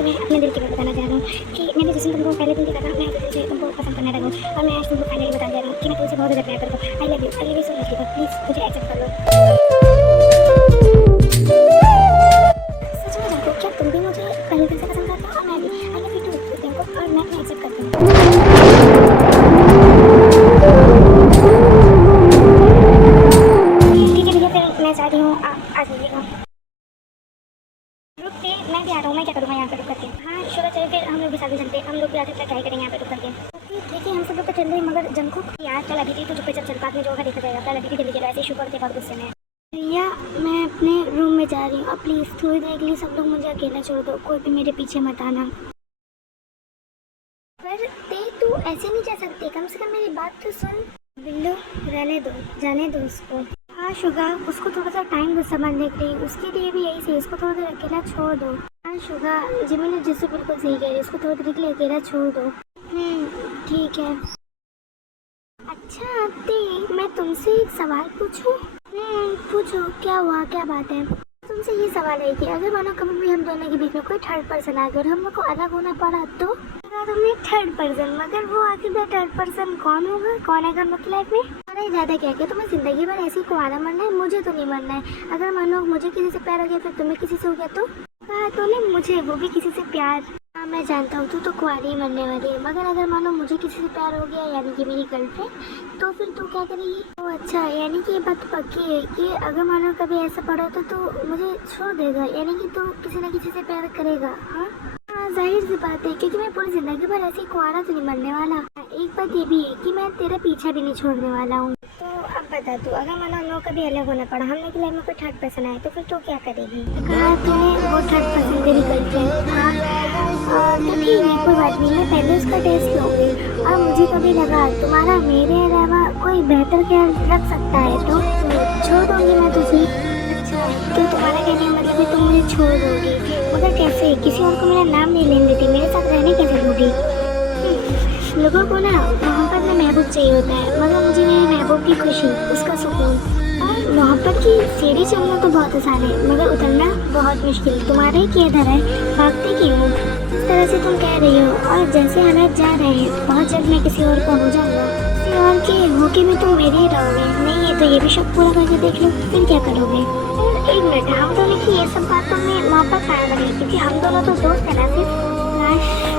तुम्हें अपने दिल की बात बताना चाह रहा हूँ कि मैंने जिस दिन तुमको पहले दिन देखा था मैं उस दिन से तुमको पसंद करने लगा हूँ और मैं आज तुमको फाइनली बताने जा रहा हूँ कि मैं तुमसे बहुत ज़्यादा प्यार करता हूँ। आई love you so much. Please मुझे एक्सेप्ट कर लो। सच में जानते हो क्या तुम भी मुझे पहले दिन से पसंद करते हो और मैं भी। आई लव यू टू और मैं तुम्हें एक्सेप्ट करती हूँ। ठीक है फिर मैं चाहती हूँ आप आज मिलिएगा। रुक के मैं भी आ रहा हूँ। मैं क्या करूँगा यहाँ पे रुक करके। हाँ शुगर चलिए फिर हम लोग भी साथ में चलते हैं। हम लोग भी आते तक ट्राई करेंगे यहाँ पे रुक करके। ओके ठीक है हम सब लोग तो चल रहे हैं मगर जंकुक यार कल अभी थी तो चुप चल बाद में जो होगा देखा जाएगा। कल अभी जल्दी चलो ऐसे शुगर के बहुत गुस्से में। भैया मैं अपने रूम में जा रही हूँ अब प्लीज़ थोड़ी देर के लिए सब लोग मुझे अकेला छोड़ दो। कोई भी मेरे पीछे मत आना। पर तू ऐसे नहीं जा सकती कम से कम मेरी बात तो सुन। बिल्लू रहने दो जाने दो उसको। हाँ शुगा उसको थोड़ा सा टाइम दो समझने के लिए। उसके लिए भी यही सही उसको थोड़ा देर अकेला छोड़ दो। हाँ शुगा जिमी ने जिससे बिल्कुल सही कह रही है उसको थोड़ी देर के लिए अकेला छोड़ दो। ठीक है। अच्छा आती मैं तुमसे एक सवाल पूछूं? पूछो क्या हुआ क्या बात है? तुमसे ये सवाल है कि अगर मानो कभी भी हम दोनों के बीच में कोई थर्ड पर्सन आ गया और हम लोग को अलग होना पड़ा तो तुमने थर्ड पर्सन मगर वो आखिर थर्ड पर्सन कौन होगा? कौन है हम लोग की लाइफ में? अरे ज़्यादा क्या क्या तुम्हें जिंदगी भर ऐसे ही कुंवारा मरना है? मुझे तो नहीं मरना है। अगर मानो मुझे किसी से प्यार हो गया फिर तुम्हें किसी से हो गया तो? कहा तूने मुझे वो भी किसी से प्यार। हाँ मैं जानता हूँ तू तो कुंवारी ही मरने वाली है मगर अगर मानो मुझे किसी से प्यार हो गया यानी कि मेरी गर्लफ्रेंड तो फिर तू क्या करेगी? तो अच्छा यानी कि ये बात पक्की है कि अगर मानो कभी ऐसा पड़ा तो तू मुझे छोड़ देगा यानी कि तू किसी न किसी से प्यार करेगा? हाँ जाहिर सी बात है क्योंकि मैं पूरी जिंदगी भर ऐसे ही कुंवारा तो नहीं मरने वाला। एक बात ये भी है कि मैं तेरा पीछा भी नहीं छोड़ने वाला हूँ। तो अब बता तू अगर मानो हम लोग कभी अलग होना पड़ा हम लोग की लाइफ में कोई थर्ड पर्सन आए तो फिर तू क्या करेगी? कहा तूने वो थर्ड पर्सन तेरी गर्लफ्रेंड। हाँ तो ठीक है कोई बात नहीं मैं पहले उसका टेस्ट लूँगी और मुझे कभी लगा तुम्हारा मेरे अलावा कोई बेहतर ख्याल रख सकता है तो छोड़ दूँगी मैं तुझे। अच्छा तो तुम्हारा कहने का मतलब है तुम मुझे छोड़ दोगी मगर कैसे? किसी और को मेरा नाम नहीं लेने देती मेरे साथ रहने कैसे दोगी? लोगों को ना मोहब्बत में महबूब चाहिए होता है मगर मुझे मेरे महबूब की खुशी उसका सुकून। और मोहब्बत की सीढ़ी चढ़ना तो बहुत आसान है मगर उतरना बहुत मुश्किल। तुम्हारे की इधर है भागते क्यों हो? इस तरह से तुम कह रही हो और जैसे हालात जा रहे हैं बहुत जल्द मैं किसी और का हो जाऊँगा। किसी और के होके में तुम मेरे ही रहोगे? नहीं है तो ये भी शौक पूरा करके देख लो फिर क्या करोगे? एक मिनट हम दोनों की ये सब बातों में मोहब्बत कायम रही क्योंकि हम दोनों तो दोस्त है ना। सिर्फ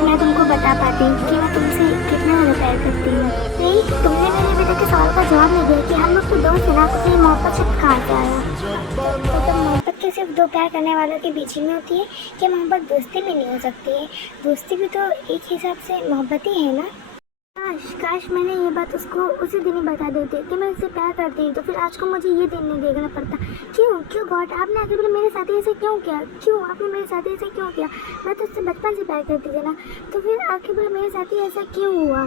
मैं तुमको बता पाती हूँ कि मैं तुमसे कितना ज़्यादा प्यार करती हूँ। नहीं तुमने मेरे बेटे के सवाल का जवाब नहीं दिया कि हम लोग तो दोस्त है ना तो फिर मोहब्बत सिर्फ कहाँ से आया? तो मोहब्बत के सिर्फ दो प्यार करने वालों के बीच ही में होती है कि मोहब्बत दोस्ती में नहीं हो सकती है? दोस्ती भी तो एक हिसाब से मोहब्बत ही है ना। काश मैंने ये बात उसको उसी दिन ही बता देती कि मैं उससे प्यार करती हूँ तो फिर आज को मुझे ये दिन नहीं देखना पड़ता। क्यों गॉड आपने आखिर मेरे साथ ऐसे क्यों किया? क्यों आपने मेरे साथ ऐसे क्यों किया? मैं तो उससे बचपन से प्यार करती थी ना तो फिर आखिर मेरे साथ ही ऐसा क्यों हुआ?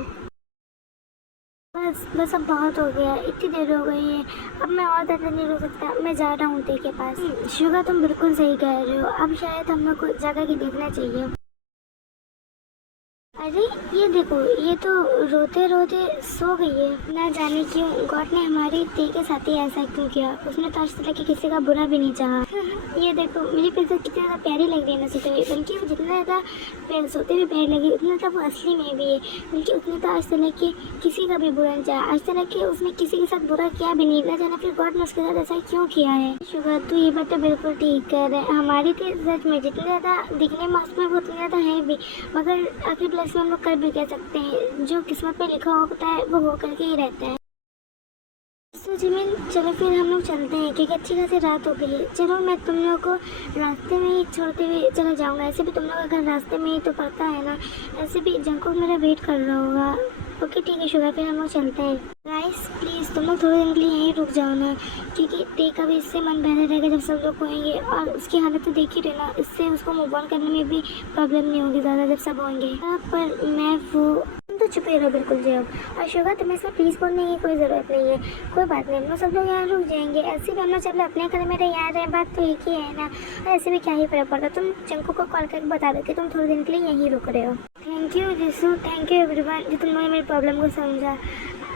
बस अब बहुत हो गया इतनी देर हो गई है अब मैं और ज़्यादा नहीं रुक सकता। मैं जा रहा हूँ ते के पास। शुगा तुम बिल्कुल सही कह रहे हो अब शायद हम लोग को जगह की देखना चाहिए। अरे ये देखो ये तो रोते रोते सो गई है। ना जाने क्यों गॉड ने हमारी ते के साथ ही ऐसा क्यों किया। उसने तो आज तक किसी का बुरा भी नहीं चाहा। ये देखो मेरी पिज्जा कितनी ज़्यादा प्यारी लग रही है ना सोते हुए बल्कि वो जितना ज़्यादा सोते हुए प्यारी लगी उतना तो वो असली में भी है बल्कि उसने तो आज तक के किसी का भी बुरा नहीं चाहा। आज तक के उसने किसी के साथ बुरा किया भी नहीं। ना जाना फिर गॉड ने उसके साथ ऐसा क्यों किया है। शुगर तू ये बात तो बिल्कुल ठीक कर रहे हैं। हमारी तो सच में जितनी ज़्यादा दिखने में उसमें वो उतनी ज़्यादा है भी मगर आखिर प्लस हम लोग कर भी कह सकते हैं जो किस्मत पे लिखा होता है वो हो करके ही रहता है। तो जिमिन चलो फिर हम लोग चलते हैं क्योंकि अच्छी खासी रात हो गई है। चलो मैं तुम लोग को रास्ते में ही छोड़ते हुए चला जाऊंगा। ऐसे भी तुम लोग अगर रास्ते में ही तो पड़ता है ना ऐसे भी जंकुक मेरा वेट कर रहा होगा। ओके ठीक है शुगर फिर हम लोग चलते हैं। गाइस प्लीज़ तुम लोग थोड़े दिन के लिए यहीं रुक जाओ ना क्योंकि ते का भी इससे मन बहरा रहेगा जब सब लोग होंगे और उसकी हालत तो देख ही रहना। इससे उसको मूव ऑन करने में भी प्रॉब्लम नहीं होगी ज़्यादा जब सब होंगे। पर मैं वो तुम तो चुप ही रहो बिल्कुल जी। अब और शुगर तुम्हें इसमें प्लीज़ बोलने की कोई ज़रूरत नहीं है। कोई बात नहीं हम लोग सब लोग यहाँ रुक जाएंगे। ऐसे भी हम लोग सब लोग अपने घर में यहाँ रहे बात तो एक ही है ना। ऐसे भी क्या ही फर्क पड़ता। तुम जंकू को कॉल करके बता दो कि तुम थोड़े दिन के लिए यहीं रुक रहे हो। Thank you Jisoo thank you everyone जो तुमने मेरी प्रॉब्लम को समझा।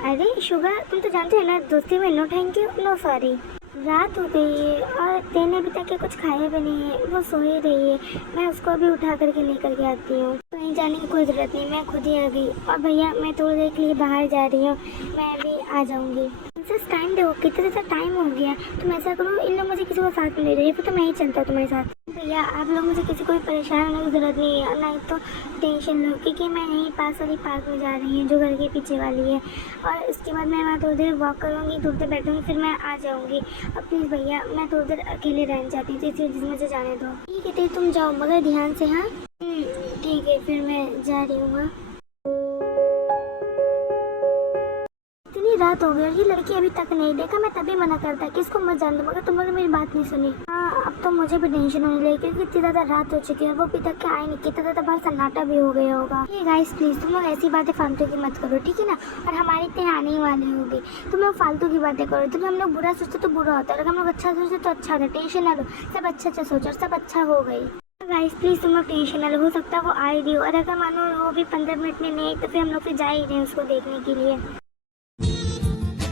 अरे शुगर तुम तो जानते हो ना दोस्ती में no thank you no sorry. रात हो गई है और तेने अभी तक के कुछ खाया भी नहीं है, वो सो ही रही है। मैं उसको अभी उठा करके लेकर के आती हूँ। कहीं जाने की कोई ज़रूरत नहीं, मैं खुद ही आ गई। और भैया मैं थोड़ी देर के लिए बाहर जा रही हूँ, मैं अभी आ जाऊँगी। सिर्फ टाइम दो, कितने सा टाइम हो गया। तुम ऐसा करो, इन लोग मुझे किसी को साथ में ले रही है, फिर तो मैं ही चलता हूँ तुम्हारे साथ। भैया आप लोग मुझे किसी को भी परेशान होने की ज़रूरत नहीं है, नहीं तो टेंशन लो, क्योंकि मैं यहीं पास वाली पार्क में जा रही हूँ जो घर के पीछे वाली है। और उसके बाद मैं वहाँ थोड़ी देर वॉक करूँगी, थोड़ी देर बैठूँगी, फिर मैं आ जाऊँगी। अब प्लीज़ भैया मैं थोड़ी देर अकेले रहना चाहती हूँ, इसलिए मुझे जाने दो। ठीक है तो तुम जाओ, मगर ध्यान से। हाँ ठीक है, फिर मैं जा रही हूँ। हाँ इतनी रात हो गई और ये लड़की अभी तक नहीं देखा। मैं तभी मना करता कि इसको मत जान दो, मगर तुम लोगों ने मेरी बात नहीं सुनी। हाँ अब तो मुझे भी टेंशन होने लगी, क्योंकि इतनी ज़्यादा रात हो चुकी है, वो अभी तक के आए नहीं, कितना ज़्यादा बाहर सन्नाटा भी हो गया होगा। ये गाइस प्लीज़ तुम लोग ऐसी बातें फालतू की मत करो, ठीक है ना। और हमारे इतने आने ही वाले होंगे, तुम लोग फालतू की बातें करो। तो हम लोग बुरा सोचते तो बुरा होता है, अगर हम लोग अच्छा सोचते तो अच्छा होता। टेंशन ना लो, सब अच्छा सोचो, सब अच्छा हो गई। गाइस प्लीज़ तुम लोग टेंशन ना लो, हो सकता है वो आ ही रही हो, और अगर मानो वो भी 15 मिनट में नहीं, तो फिर हम लोग फिर जा ही रहे हैं उसको देखने के लिए।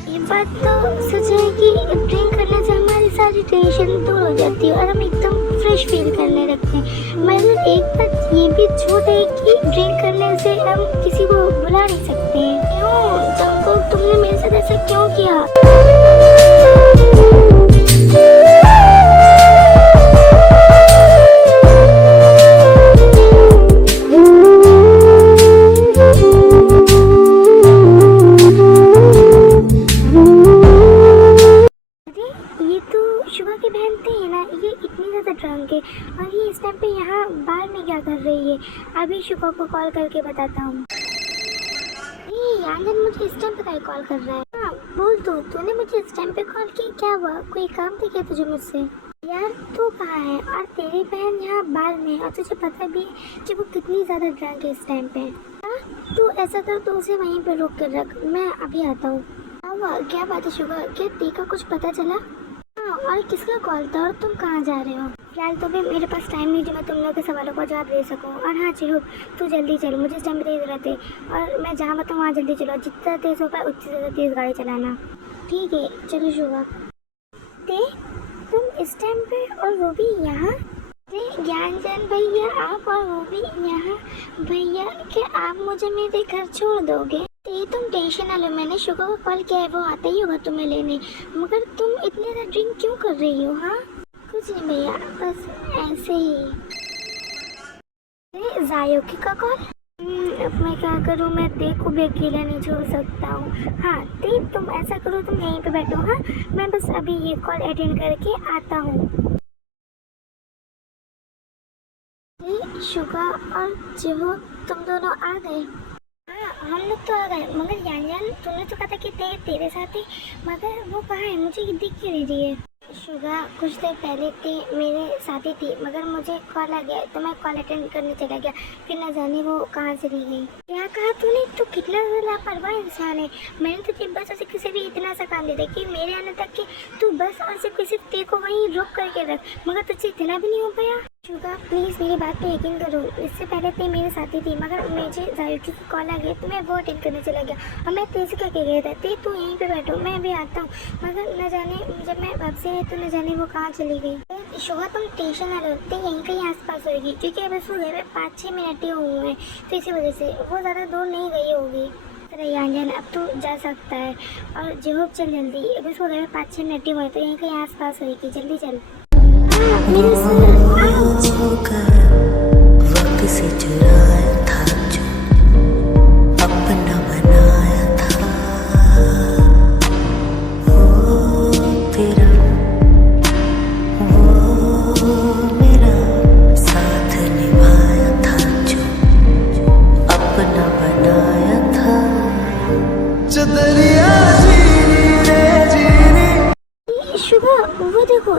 ये बात तो सच है कि ड्रिंक करने से हमारी सारी टेंशन दूर हो जाती है और हम एकदम फ्रेश फील करने लगते हैं। मगर एक बात ये भी झूठ है कि ड्रिंक करने से हम किसी को बुला नहीं सकते हैं। क्यों जंगकुक, तुमने मेरे साथ ऐसा क्यों किया? शुभा की बहन थी ना, ये इतनी ज़्यादा ड्रंक है और ये इस टाइम पे यहाँ बाहर में क्या कर रही है। अभी शुभा को कॉल करके बताता हूँ। आनंद मुझे इस टाइम पे क्या कॉल कर रहा है? हाँ बोल तो, तूने मुझे इस टाइम पे कॉल किया, क्या हुआ? कोई काम थी क्या तुझे मुझसे? यार तू कहाँ है और तेरी बहन यहाँ बाहर में, और तुझे पता भी है कि वो कितनी ज़्यादा ड्रंक है इस टाइम पे। हाँ तू ऐसा कर, तो उसे वहीं पे रोक कर रख, मैं अभी आता हूँ। क्या बात है शुभा, क्या टीका कुछ पता चला? और किसका कॉल था और तुम कहाँ जा रहे हो? फिलहाल तो भी मेरे पास टाइम नहीं जो मैं तुम लोगों के सवालों का जवाब दे सकूँ। और हाँ चिहू, तू जल्दी चलो, मुझे इस टाइम पे ज़रूरत है और मैं जहाँ बताऊँ वहाँ जल्दी चलो। जितना तेज़ हो पाए उतनी ज़्यादा तेज़ गाड़ी चलाना, ठीक है? चलो शुभा। तुम इस टाइम पे और वो भी यहाँ? ज्ञानचंद भैया आप, और वो भी यहाँ? भैया क्या आप मुझे मेरे घर छोड़ दोगे? तुम टेंशन ना लो, मैंने शुभा को कॉल किया है, वो आता ही होगा तुम्हें लेने। मगर तुम इतने ज़्यादा ड्रिंक क्यों कर रही हो? हाँ कुछ नहीं भैया, बस ऐसे ही। जायोकी का कॉल? अब मैं क्या करूँ, मैं देखो भी अकेला नहीं छोड़ सकता हूँ। हाँ तुम ऐसा करो, तुम यहीं पे बैठो। हाँ मैं बस अभी ये कॉल अटेंड करके आता हूँ। शुभा और चिहू तुम दोनों आ गए? हाँ हम लोग तो आ गए, मगर यान तुमने तो कहा था कि तेरे साथ ही, मगर वो कहाँ है? मुझे दिख क्यों नहीं रही है? शुभा कुछ देर पहले मेरे साथ ही थी, मगर मुझे कॉल आ गया तो मैं कॉल अटेंड करने चला गया, फिर न जाने वो कहाँ चली गई। क्या कहा तूने? तू कितना लापरवाह इंसान है। मैंने तुझे बस और किसी भी इतना सा काम दे दिया कि मेरे आने तक कि तू बस और सिर्फ किसी ते को वहीं रोक करके रख, मगर तुझसे इतना भी नहीं हो पाया। शुभा प्लीज़ मेरी बात पे यकीन करो, इससे पहले ते मेरे साथ ही थी, मगर मुझे जायोकी की कॉल आ गई तो मैं वो अटेंड करने चला गया और मैं तेज करके गया था। ते तू यहीं पे बैठो, मैं भी आता हूँ, मगर न जाने जब मैं वापसी आई तो न जाने वो कहाँ चली गई। शुभा तुम टेंशन ना लो, ते यहीं कहीं आसपास होगी, क्योंकि अब उसको गए 5-6 मिनट ही हुए हैं, तो इसी वजह से वो ज़्यादा दूर नहीं गई होगी। अरे यान अब तू जा सकता है, और जो चल जल्दी, अब उसको गए 5-6 मिनट ही हुए, तो यहीं कहीं आसपास होगी, जल्दी चल। वक्त से चुराया था जो अपना बनाया था, वो तेरा वो मेरा साथ निभाया था जो अपना बनाया था, जो दरिया जीनी शुभा वो देखो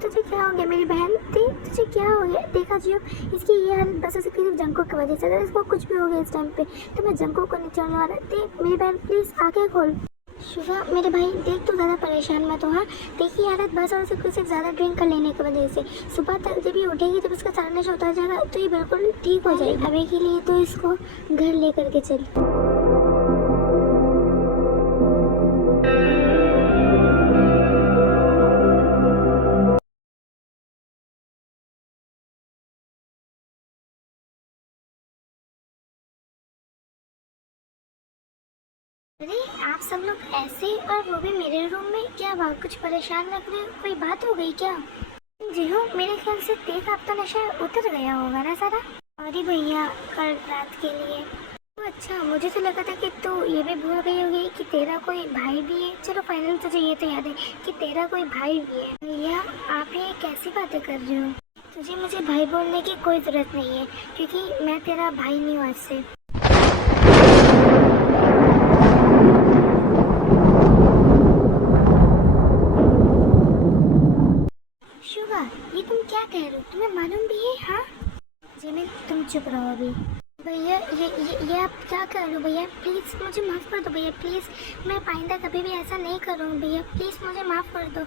तुझे क्या हो गया मेरी बहन? तुझे क्या हो गया? देखा जियो, इसकी ये हालत बस उसे किसी जंगकुक की वजह से, अगर इसको कुछ भी हो गया इस टाइम पे तो मैं जंगकुक को नहीं छोड़ने वाला। मेरी बहन प्लीज आके खोल। शुभा मेरे भाई देख, तू ज़्यादा परेशान मत हो। हाँ देखिए हालत बस और सिर्फ ज़्यादा ड्रिंक कर लेने की वजह से, सुबह तक जब ये उठेगी जब इसका सारा नशा उतर जाएगा तो ये बिल्कुल ठीक हो जाएगी। अभी के लिए तो इसको घर लेकर के चल। अरे आप सब लोग ऐसे, और वो भी मेरे रूम में, क्या बात, कुछ परेशान लग रहे हो, कोई बात हो गई क्या? जी हो, मेरे ख्याल से तेज आप तो नशा उतर गया होगा ना सारा। अरे भैया, कल रात के लिए। अच्छा, मुझे तो लगा था कि तू ये भी भूल गई होगी कि तेरा कोई भाई भी है। चलो फाइनल, तुझे ये तो याद है कि तेरा कोई भाई भी है। भैया आप ये कैसी बातें कर रहे हो? तुझे मुझे भाई बोलने की कोई ज़रूरत नहीं है, क्योंकि मैं तेरा भाई नहीं हूँ आज से। शुभा, ये तुम क्या कह रहे हो? तुम्हें मालूम भी है? हाँ जिमिन, तुम चुप रहो अभी। भैया ये आप क्या कर रहे हो? भैया प्लीज़ मुझे माफ़ कर दो भैया, प्लीज़। मैं पाइंदा कभी भी ऐसा नहीं करूँगी भैया, प्लीज़ मुझे माफ़ कर दो।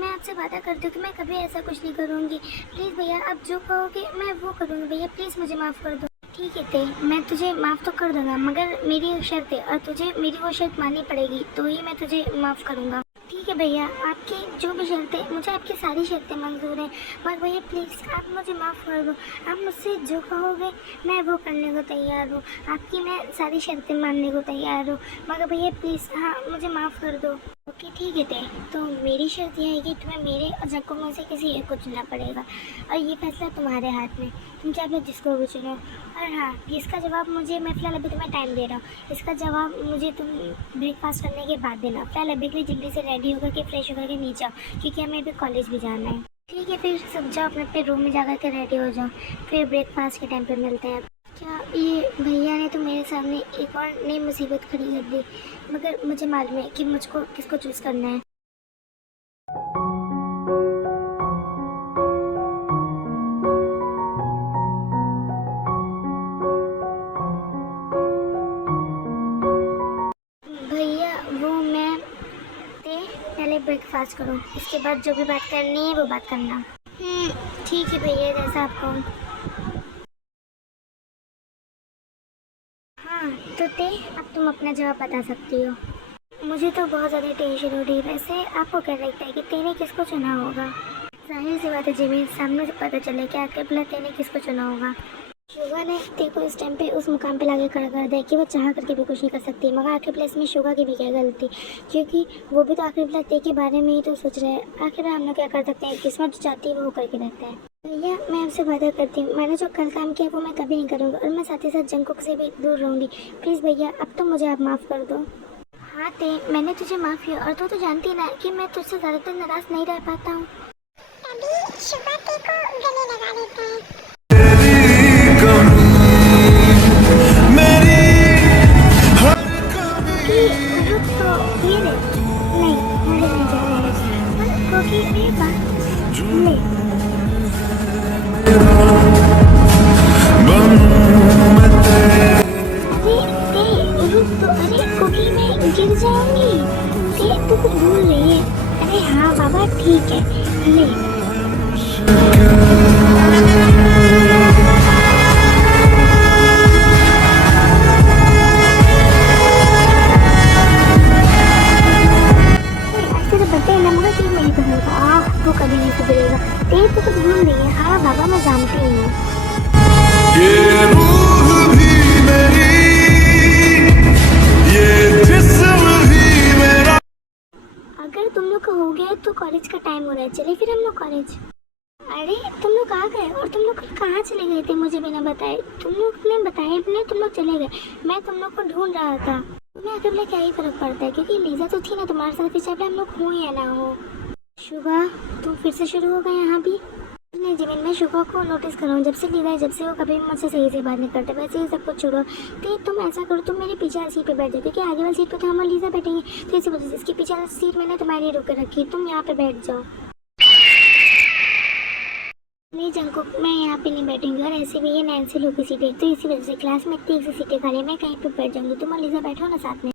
मैं आपसे वादा करती हूँ कि मैं कभी ऐसा कुछ नहीं करूँगी। प्लीज़ भैया, आप जो कहोगे मैं वो करूँगी भैया, प्लीज़ मुझे माफ़ कर दो। ठीक है ते, मैं तुझे माफ़ तो कर दूँगा, मगर मेरी एक शर्त है और तुझे मेरी वो शर्त माननी पड़ेगी, तो ही मैं तुझे माफ़ करूँगा। ठीक है भैया, आपकी जो भी शर्तें, मुझे आपकी सारी शर्तें मंजूर हैं, मगर भैया प्लीज़ आप मुझे माफ़ कर दो। आप मुझसे जो कहोगे मैं वो करने को तैयार हूँ, आपकी मैं सारी शर्तें मानने को तैयार हूँ, मगर भैया प्लीज़ हाँ मुझे माफ़ कर दो। ओके ठीक है ते, तो मेरी शर्त यह है कि तुम्हें मेरे और जक्को में से किसी एक को चुनना पड़ेगा, और ये फैसला तुम्हारे हाथ में, तुम चाहे फिर जिसको भी चुनो। और हाँ, इसका जवाब मुझे, मैं फ़िलहाल अभी तुम्हें टाइम दे रहा हूँ, इसका जवाब मुझे तुम ब्रेकफास्ट करने के बाद देना। फ़िलहाल अभी के लिए जल्दी से रेडी होकर के फ्रेश होकर के नीचे आओ, क्योंकि हमें अभी कॉलेज भी जाना है। ठीक है, फिर सब जाओ अपने अपने रूम में जा कर के रेडी हो जाओ, फिर ब्रेकफास्ट के टाइम पे मिलते हैं। क्या ये भैया ने तो मेरे सामने एक और नई मुसीबत खड़ी कर दी, मगर मुझे मालूम है कि मुझको किसको चूज़ करना है। भैया वो मैं ते, पहले ब्रेकफास्ट करो, इसके बाद जो भी बात करनी है वो बात करना। ठीक है भैया, जैसा आप कहो। हाँ तो ते, अब तुम अपना जवाब बता सकती हो। मुझे तो बहुत ज़्यादा टेंशन हो रही है। वैसे आपको क्या लगता है कि तेने किसको चुना होगा? जाहिर सी बात है जिमी, सामने से पता चले कि आखिर भला तेने किसको चुना होगा। शुगा ने ते को इस टाइम पे उस मुकाम पे लाके खड़ा कर दिया कि वो चाह करके भी कुछ नहीं कर सकती, मगर आखिर प्लेस में शुगा की भी क्या गलती, क्योंकि वो भी तो आखिर प्लेस ते के बारे में ही तो सोच रहे हैं। आखिर हम लोग क्या कर सकते हैं, किस्मत जो चाहती है वो करके रहता है। भैया मैं आपसे वादा करती हूँ, मैंने जो कल काम किया वो मैं कभी नहीं करूँगा, और मैं साथ ही साथ जंकुक से भी दूर रहूँगी। प्लीज़ भैया अब तो मुझे आप माफ़ कर दो। हाँ ते, मैंने तुझे माफ़ किया, और तू तो जानती है ना कि मैं तुझसे ज़्यादातर नाराज़ नहीं रह पाता हूँ। अभी शुगा ते को गले लगा लेते हैं। रुक तो, ये ले। नहीं, मुझे नहीं चाहिए। पर कोकी ये बात ले। अरे ते, रुक तो, अरे कोकी मैं गिर जाऊंगी। ते तू कुछ भूल रही है। अरे हाँ बाबा ठीक है, ले। ऐसे तो बर्थडे है ना, मगर केक नहीं पसंद था। वो कभी नहीं सुधरेगा। ते तो कुछ भूल रही है। हाँ बाबा मैं जानती हूँ। ये रूह भी मेरी, ये जिस्म भी मेरा। अगर तुम लोग का हो गया तो कॉलेज का टाइम हो रहा है, चले फिर हम लोग कॉलेज। अरे तुम लोग आ गए, और तुम लोग कहाँ चले गए थे मुझे बिना बताए? तुम लोग ने बताया भी नहीं, तुम लोग चले गए। मैं तुम लोग को ढूंढ रहा था। तुम्हें अकेले क्या ही फर्क पड़ता है, क्योंकि लीजा तो थी ना तुम्हारे साथ, फिर चाहे हम लोग हो या ना हो। शुभा तुम फिर से शुरू हो गए यहाँ भी? नहीं जिमिन, मैं शुभा को नोटिस कर रहा हूँ जब से लीजा है, जब से वो कभी मुझसे सही से बात नहीं करते। वैसे ही सब कुछ छोड़ो। तो तुम ऐसा करो, तुम मेरे पीछे वाली सीट पे बैठ जाओ, क्योंकि आगे वाली सीट पे तो हम और लीजा बैठेंगे, तो इसी वजह से इसकी पीछे वाली सीट मैंने तुम्हारी रोक कर रखी, तुम यहाँ पे बैठ जाओ। नहीं जंकुक, मैं यहाँ पे नहीं बैठूंगी, और ऐसे भी ये नैन्सी लोग की सीट है, तो इसी वजह से क्लास में इतनी एक सीटें खाली है, मैं कहीं पे बैठ जाऊंगी। तुम और लीजा बैठो ना साथ में।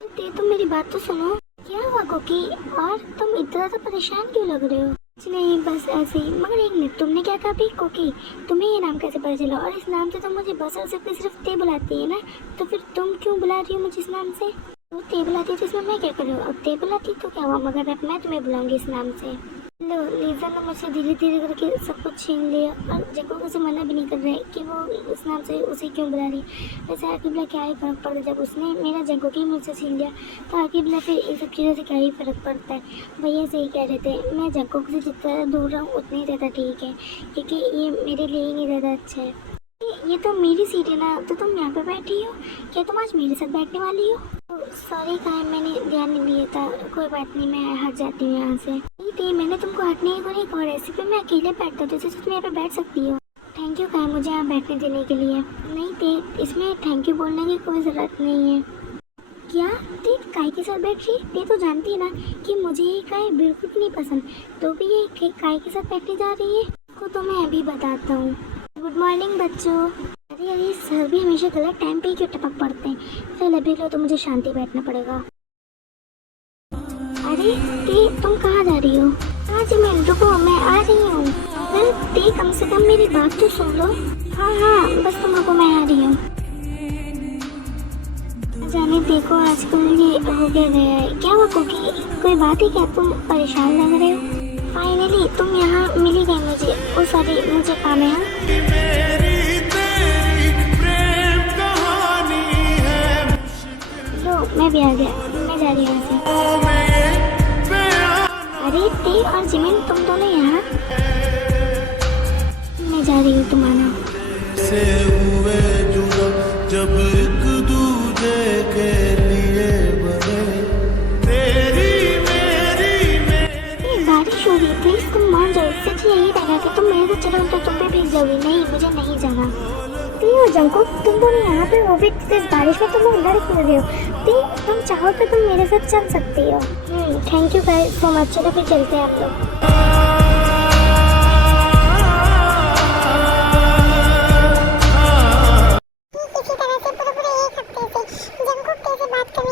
तो तुम मेरी बात तो सुनो। क्या हुआ कोकी, और तुम इतना ज़्यादा परेशान क्यों लग रहे हो? कुछ नहीं, बस ऐसे ही। मगर एक मिनट, तुमने क्या कहा भी कोकी? तुम्हें ये नाम कैसे पता चला? और इस नाम से तो मुझे बस और सिर्फ ते बुलाती है ना, तो फिर तुम क्यों बुला रही हो मुझे इस नाम से? तो ते बुलाती है तो इसमें मैं क्या करूँ? अब ते बुलाती तो क्या हुआ, मगर अब मैं तुम्हें बुलाऊंगी इस नाम से। लो लीजा ने मुझसे धीरे धीरे करके सब कुछ छीन लिया और जंकुक उसे मना भी नहीं कर रहे कि वो उस नाम से उसे क्यों बुला रही। वैसे आकिबला क्या ही फ़र्क पड़ता, जब उसने मेरा जंकुक ही मुझसे छीन लिया तो आकिबला फिर इन सब चीज़ों से क्या ही फ़र्क पड़ता है। भैया सही कह रहे थे, मैं जंकुक से जितना दूर रहूँ उतना ही ज़्यादा ठीक है, क्योंकि ये मेरे लिए ही नहीं ज़्यादा अच्छा है। ये तो मेरी सीट है ना, तो तुम यहाँ पे बैठी हो, क्या तुम आज मेरे साथ बैठने वाली हो? सॉरी कायम, मैंने ध्यान नहीं दिया था, कोई बात नहीं, मैं हट जाती हूँ यहाँ से। नहीं थी, मैंने तुमको हटने को नहीं कहा, ऐसे पे मैं अकेले बैठता हूँ, जैसे तुम यहाँ पे बैठ सकती हो। थैंक यू कायम मुझे यहाँ बैठने देने के लिए। नहीं थी, इसमें थैंक यू बोलने की कोई ज़रूरत नहीं है। क्या ते काय के साथ बैठ रही? ते तो जानती है ना कि मुझे ये काय बिल्कुल नहीं पसंद, तो भी ये काय के साथ बैठने जा रही है। को तो मैं अभी बताता हूँ। गुड मॉर्निंग बच्चों। अरे सर भी हमेशा गलत टाइम पे ही क्यों टपक पड़ते हैं? चल अभी लो तो मुझे शांति बैठना पड़ेगा। अरे ते तुम कहाँ जा रही हो? हाँ जी मैं रुको, मैं आ रही हूँ। अरे ते कम से कम मेरी बात तो सुन लो। हाँ बस तुम रुको, मैं आ रही हूँ। जाने देखो आजकल ये हो गया है, क्या हुआ कुकी? कोई बात है क्या? तुम परेशान लग रहे हो। फाइनली तुम यहाँ मिली गई मुझे। ओ सॉरी मुझे काम है। लो मैं भी आ गया, मैं जा रही हूँ ऐसे। अरे ते और जिमिन तुम दोनों यहाँ? मैं जा रही हूँ, तुम आना। से हुए जुदा जब एक दूजे के लिए बने, तेरी मेरी बारिश हो रही, प्लीज तुम मान जाओ। सच यही लगा कि तुम मेरे साथ चलो तो तुम पे भीग जाओगी। नहीं मुझे नहीं जाना। ती और जंकुक तुम दोनों यहाँ पे हो भी इस बारिश में, तुम लोग लड़ क्यों रहे हो? ती तुम चाहो तो तुम मेरे साथ चल सकती हो। Thank you guys so much. चलो फिर चलते हैं आप लोग।